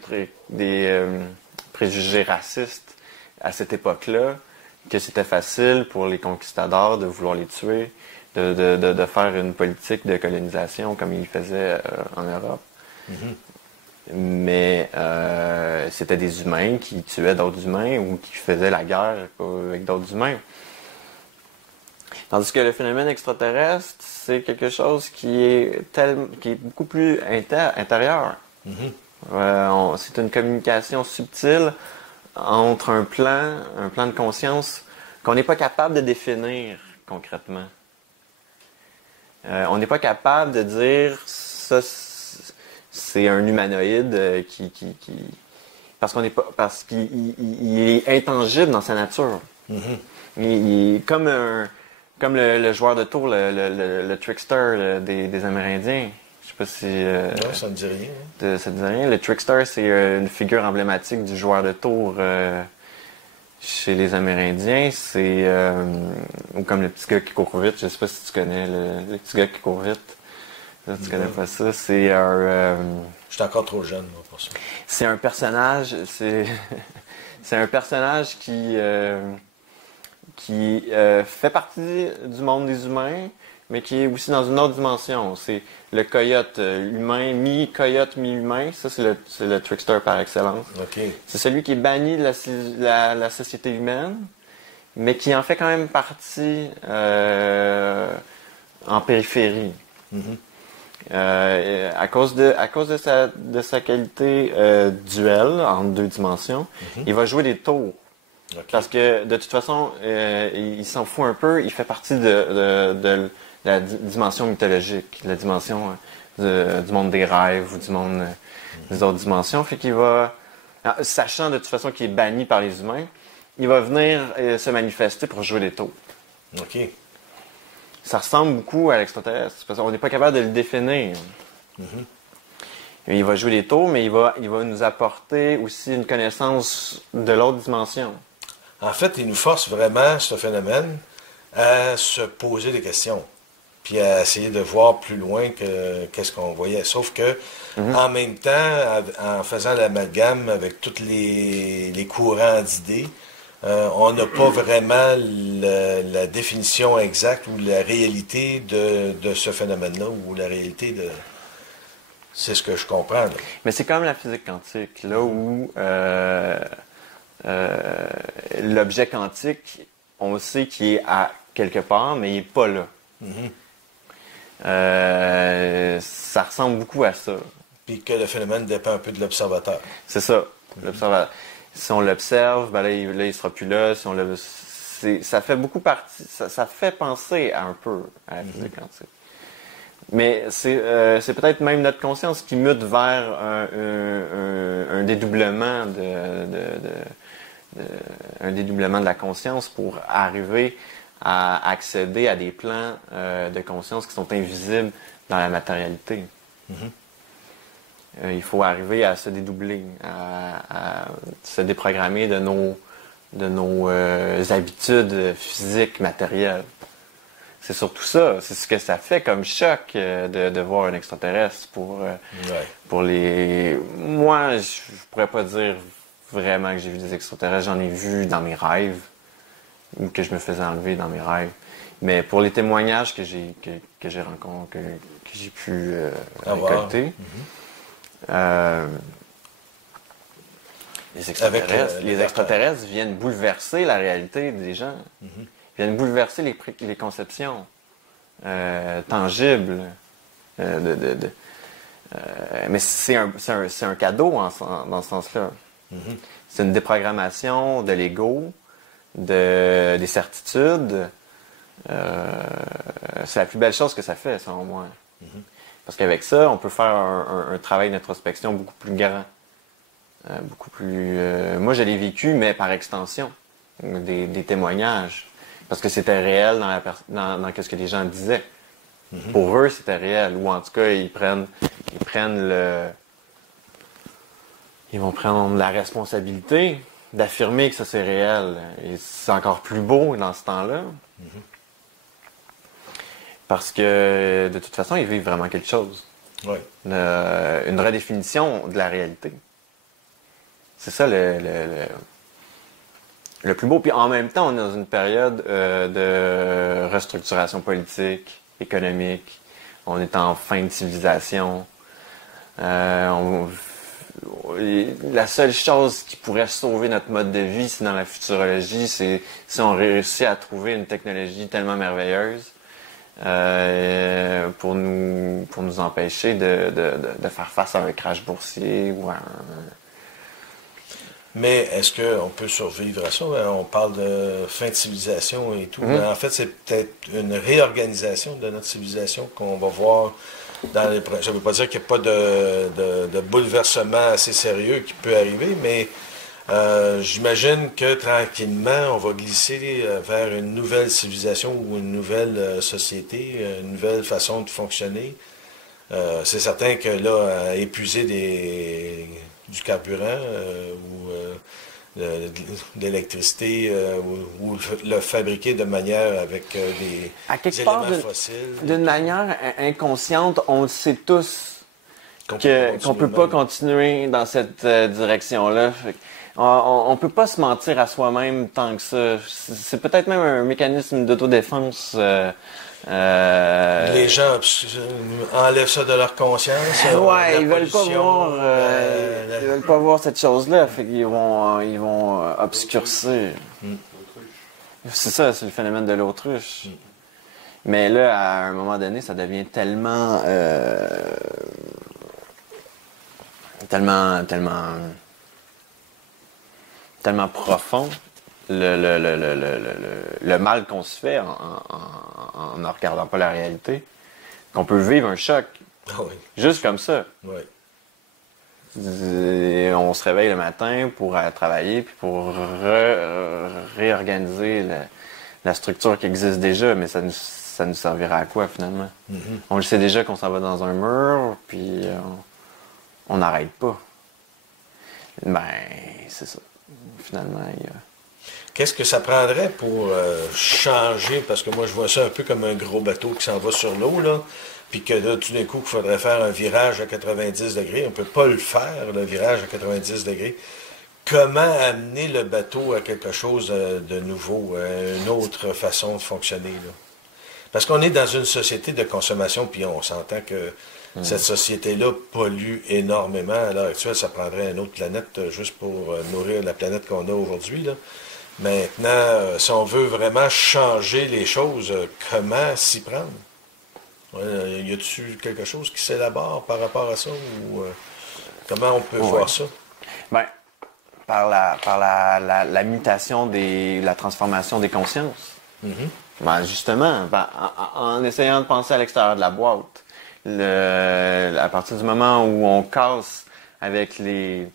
préjugés racistes à cette époque-là que c'était facile pour les conquistadors de vouloir les tuer, de faire une politique de colonisation comme ils faisaient en Europe. Mais c'était des humains qui tuaient d'autres humains ou qui faisaient la guerre avec d'autres humains. Tandis que le phénomène extraterrestre, c'est quelque chose qui est beaucoup plus intérieur. C'est une communication subtile entre un plan de conscience qu'on n'est pas capable de définir concrètement. On n'est pas capable de dire ça, c'est un humanoïde parce qu'il est intangible dans sa nature. Il est comme le joueur de tour, le trickster des Amérindiens. Je sais pas si... non, ça ne dit rien. Ça ne dit rien. Le trickster, c'est une figure emblématique du joueur de tour chez les Amérindiens. C'est ou comme le petit gars qui court vite. Je sais pas si tu connais le petit gars qui court vite. Là, tu connais pas ça. C'est un... Je suis encore trop jeune, moi, pour ça. C'est un personnage... C'est un personnage qui fait partie du monde des humains, mais qui est aussi dans une autre dimension. C'est le coyote humain, mi-coyote, mi-humain. Ça, c'est le trickster par excellence. OK. C'est celui qui est banni de la société humaine, mais qui en fait quand même partie en périphérie. À cause de sa qualité duel en 2 dimensions, il va jouer des tours. OK. Parce que de toute façon, il s'en fout un peu, il fait partie de la dimension mythologique, la dimension du monde des rêves ou du monde des autres dimensions. Fait qu'il va, sachant de toute façon qu'il est banni par les humains, il va venir se manifester pour jouer des tours. OK. Ça ressemble beaucoup à l'extraterrestre, parce qu'on n'est pas capable de le définir. Et il va jouer des tours, mais il va nous apporter aussi une connaissance de l'autre dimension. En fait, il nous force vraiment, ce phénomène, à se poser des questions, puis à essayer de voir plus loin que qu'est-ce qu'on voyait. Sauf que, en même temps, en faisant l'amalgame avec tous les courants d'idées, on n'a pas vraiment la définition exacte ou la réalité de ce phénomène-là, ou la réalité de... C'est ce que je comprends. Là. Mais c'est comme la physique quantique, là où l'objet quantique, on sait qu'il est à quelque part, mais il n'est pas là. Ça ressemble beaucoup à ça. Puis que le phénomène dépend un peu de l'observateur. C'est ça. L'observateur. Si on l'observe, ben là, il sera plus là. Si on ça fait beaucoup partie. Ça fait penser un peu à la physique quantique. Mais c'est peut-être même notre conscience qui mute vers un dédoublement un dédoublement de la conscience pour arriver à accéder à des plans de conscience qui sont invisibles dans la matérialité. Il faut arriver à se dédoubler, à se déprogrammer de nos habitudes physiques, matérielles. C'est surtout ça. C'est ce que ça fait comme choc de voir un extraterrestre pour les... Moi, je pourrais pas dire vraiment que j'ai vu des extraterrestres. J'en ai vu dans mes rêves ou que je me faisais enlever dans mes rêves. Mais pour les témoignages que j'ai rencontrés, que j'ai pu récolter, les extraterrestres viennent bouleverser la réalité des gens. Ils viennent bouleverser les conceptions tangibles. Mais c'est un cadeau dans ce sens-là. C'est une déprogrammation de l'ego, des certitudes. C'est la plus belle chose que ça fait, selon moi. Parce qu'avec ça, on peut faire un travail d'introspection beaucoup plus grand. Beaucoup plus... moi, je l'ai vécu, mais par extension. Des témoignages. Parce que c'était réel dans ce que les gens disaient. Pour eux, c'était réel. Ou en tout cas, ils vont prendre la responsabilité d'affirmer que ça, c'est réel. Et c'est encore plus beau dans ce temps-là. Parce que, de toute façon, ils vivent vraiment quelque chose. Oui. Une redéfinition de la réalité. C'est ça le plus beau. Puis en même temps, on est dans une période de restructuration politique, économique. On est en fin de civilisation. La seule chose qui pourrait sauver notre mode de vie, c'est dans la futurologie, c'est si on réussit à trouver une technologie tellement merveilleuse pour nous empêcher de faire face à un crash boursier ou à un... Mais est-ce qu'on peut survivre à ça? On parle de fin de civilisation et tout. Mais en fait, c'est peut-être une réorganisation de notre civilisation qu'on va voir dans les... Ça ne veut pas dire qu'il n'y a pas de bouleversement assez sérieux qui peut arriver, mais j'imagine que tranquillement, on va glisser vers une nouvelle civilisation ou une nouvelle société, une nouvelle façon de fonctionner. C'est certain que là, épuiser du carburant ou de l'électricité ou le fabriquer de manière avec des éléments fossiles. D'une manière inconsciente, on le sait tous qu'on ne peut pas continuer dans cette direction-là. On ne peut pas se mentir à soi-même tant que ça. C'est peut-être même un mécanisme d'autodéfense Les gens enlèvent ça de leur conscience. Ouais, ils veulent pas voir. Ils veulent pas voir cette chose-là, fait qu'ils vont obscurcir. C'est ça, c'est le phénomène de l'autruche. Mais là, à un moment donné, ça devient tellement profond le mal qu'on se fait en ne regardant pas la réalité, qu'on peut vivre un choc. Ah oui. Juste comme ça. Oui. Et on se réveille le matin pour aller travailler puis pour réorganiser la structure qui existe déjà, mais ça nous servira à quoi finalement? On le sait déjà qu'on s'en va dans un mur, puis on n'arrête pas. Ben, c'est ça. Finalement, il y a... Qu'est-ce que ça prendrait pour changer? Parce que moi, je vois ça un peu comme un gros bateau qui s'en va sur l'eau, là. Puis que là, tout d'un coup, il faudrait faire un virage à 90 degrés. On ne peut pas le faire, le virage à 90 degrés. Comment amener le bateau à quelque chose de nouveau, à une autre façon de fonctionner, là? Parce qu'on est dans une société de consommation, puis on s'entend que cette société-là pollue énormément. À l'heure actuelle, ça prendrait une autre planète juste pour nourrir la planète qu'on a aujourd'hui, là. Maintenant, si on veut vraiment changer les choses, comment s'y prendre? Y a-t-il quelque chose qui s'élabore par rapport à ça? Ou comment on peut voir ça? Ben, par la mutation la transformation des consciences. Ben, justement, en essayant de penser à l'extérieur de la boîte, à partir du moment où on casse avec les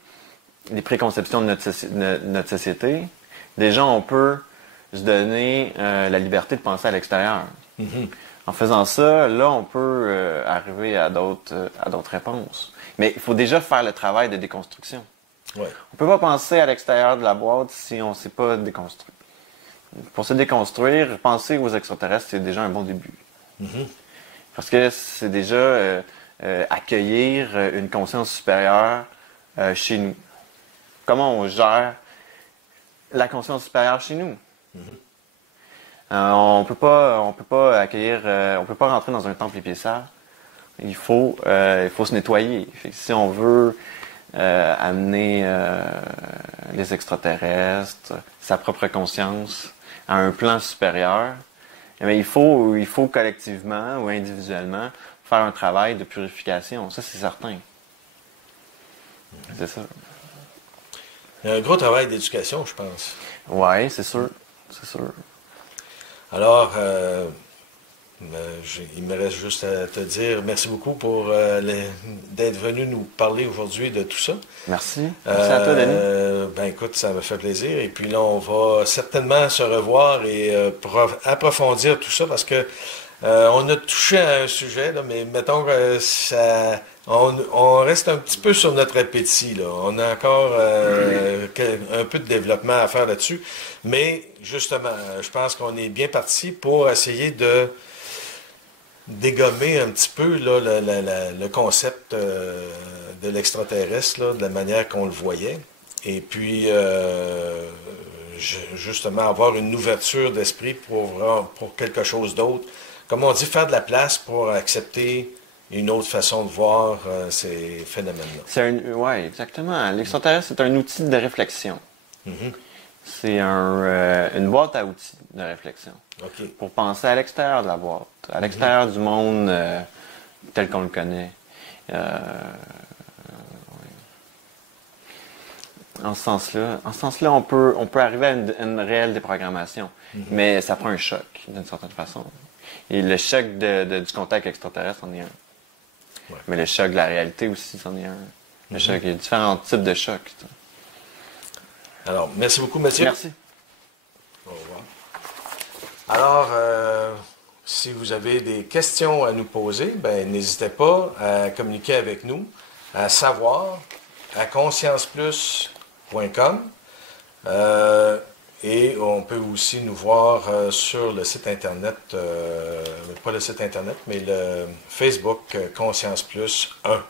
préconceptions de notre société, déjà on peut se donner la liberté de penser à l'extérieur. En faisant ça, là, on peut arriver à d'autres réponses. Mais il faut déjà faire le travail de déconstruction. Ouais. On ne peut pas penser à l'extérieur de la boîte si on ne s'est pas déconstruit. Pour se déconstruire, penser aux extraterrestres, c'est déjà un bon début. Parce que c'est déjà accueillir une conscience supérieure chez nous. Comment on gère la conscience supérieure chez nous? On peut pas accueillir, on peut pas rentrer dans un temple les pieds sales. Il faut se nettoyer. Fait que si on veut amener les extraterrestres, sa propre conscience à un plan supérieur, eh bien, il faut collectivement ou individuellement faire un travail de purification. Ça, c'est certain. C'est ça. Il y a un gros travail d'éducation, je pense. Oui, c'est sûr. C'est sûr. Alors, il me reste juste à te dire merci beaucoup pour d'être venu nous parler aujourd'hui de tout ça. Merci. Merci à toi, Denis. Ben écoute, ça me fait plaisir. Et puis là, on va certainement se revoir et approfondir tout ça parce que on a touché à un sujet, là, mais mettons que on reste un petit peu sur notre appétit, là. On a encore un peu de développement à faire là-dessus. Mais justement, je pense qu'on est bien parti pour essayer de dégommer un petit peu là, le concept de l'extraterrestre, là, de la manière qu'on le voyait. Et puis, justement, avoir une ouverture d'esprit pour quelque chose d'autre. Comme on dit, faire de la place pour accepter une autre façon de voir ces phénomènes-là. Oui, exactement. L'extraterrestre, c'est un outil de réflexion. C'est une boîte à outils de réflexion. Okay. Pour penser à l'extérieur de la boîte, à l'extérieur du monde tel qu'on le connaît. Oui. En ce sens-là, on peut arriver à une réelle déprogrammation. Mais ça prend un choc, d'une certaine façon. Et le choc du contact extraterrestre, c'en est un. Ouais. Mais le choc de la réalité aussi, c'en est un. Le choc, il y a différents types de chocs. Alors, merci beaucoup, Mathieu. Merci. Au revoir. Alors, si vous avez des questions à nous poser, ben, n'hésitez pas à communiquer avec nous, à savoir à conscienceplus.com. Et on peut aussi nous voir sur le site Internet, pas le site Internet, mais le Facebook Conscience Plus 1.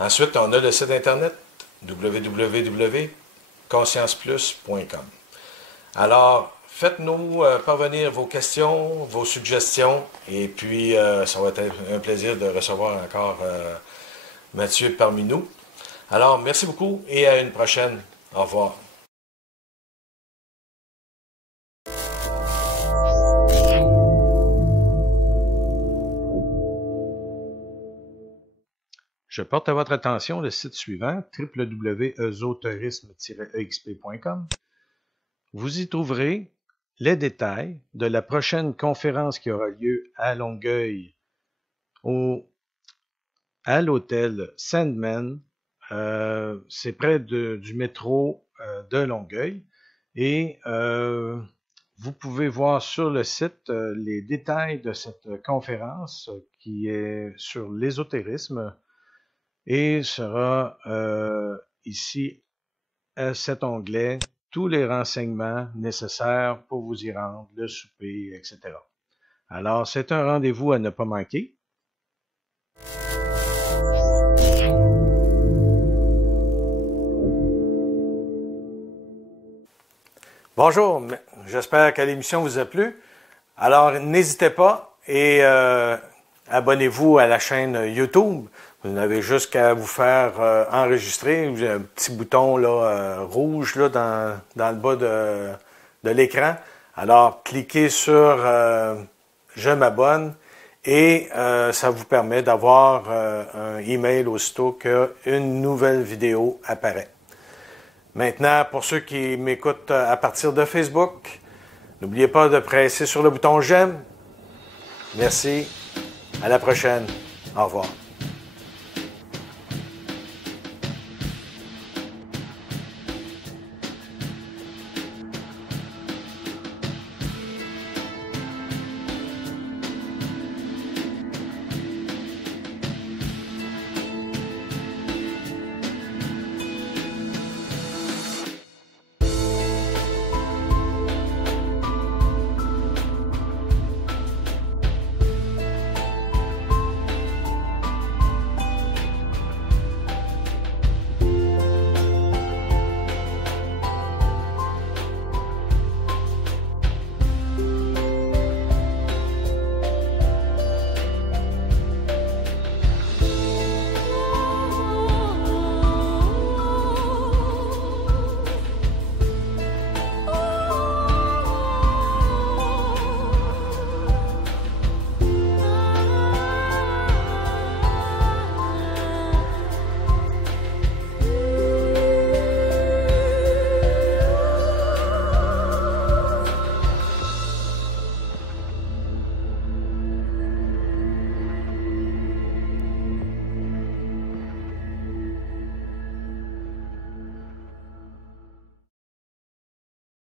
Ensuite, on a le site Internet www.conscienceplus.com. Alors, faites-nous parvenir vos questions, vos suggestions, et puis ça va être un plaisir de recevoir encore Mathieu parmi nous. Alors, merci beaucoup et à une prochaine. Au revoir. Je porte à votre attention le site suivant, www.ezotourisme-exp.com. Vous y trouverez les détails de la prochaine conférence qui aura lieu à Longueuil, à l'hôtel Sandman. C'est près du métro de Longueuil. Et vous pouvez voir sur le site les détails de cette conférence qui est sur l'ésotérisme. Et sera ici, à cet onglet, tous les renseignements nécessaires pour vous y rendre, le souper, etc. Alors, c'est un rendez-vous à ne pas manquer. Bonjour, j'espère que l'émission vous a plu. Alors, n'hésitez pas et abonnez-vous à la chaîne YouTube. Vous n'avez juste qu'à vous faire enregistrer. Vous avez un petit bouton là, rouge là, dans le bas de l'écran. Alors, cliquez sur « Je m'abonne » et ça vous permet d'avoir un email aussitôt qu'une nouvelle vidéo apparaît. Maintenant, pour ceux qui m'écoutent à partir de Facebook, n'oubliez pas de presser sur le bouton « J'aime ». Merci. À la prochaine. Au revoir.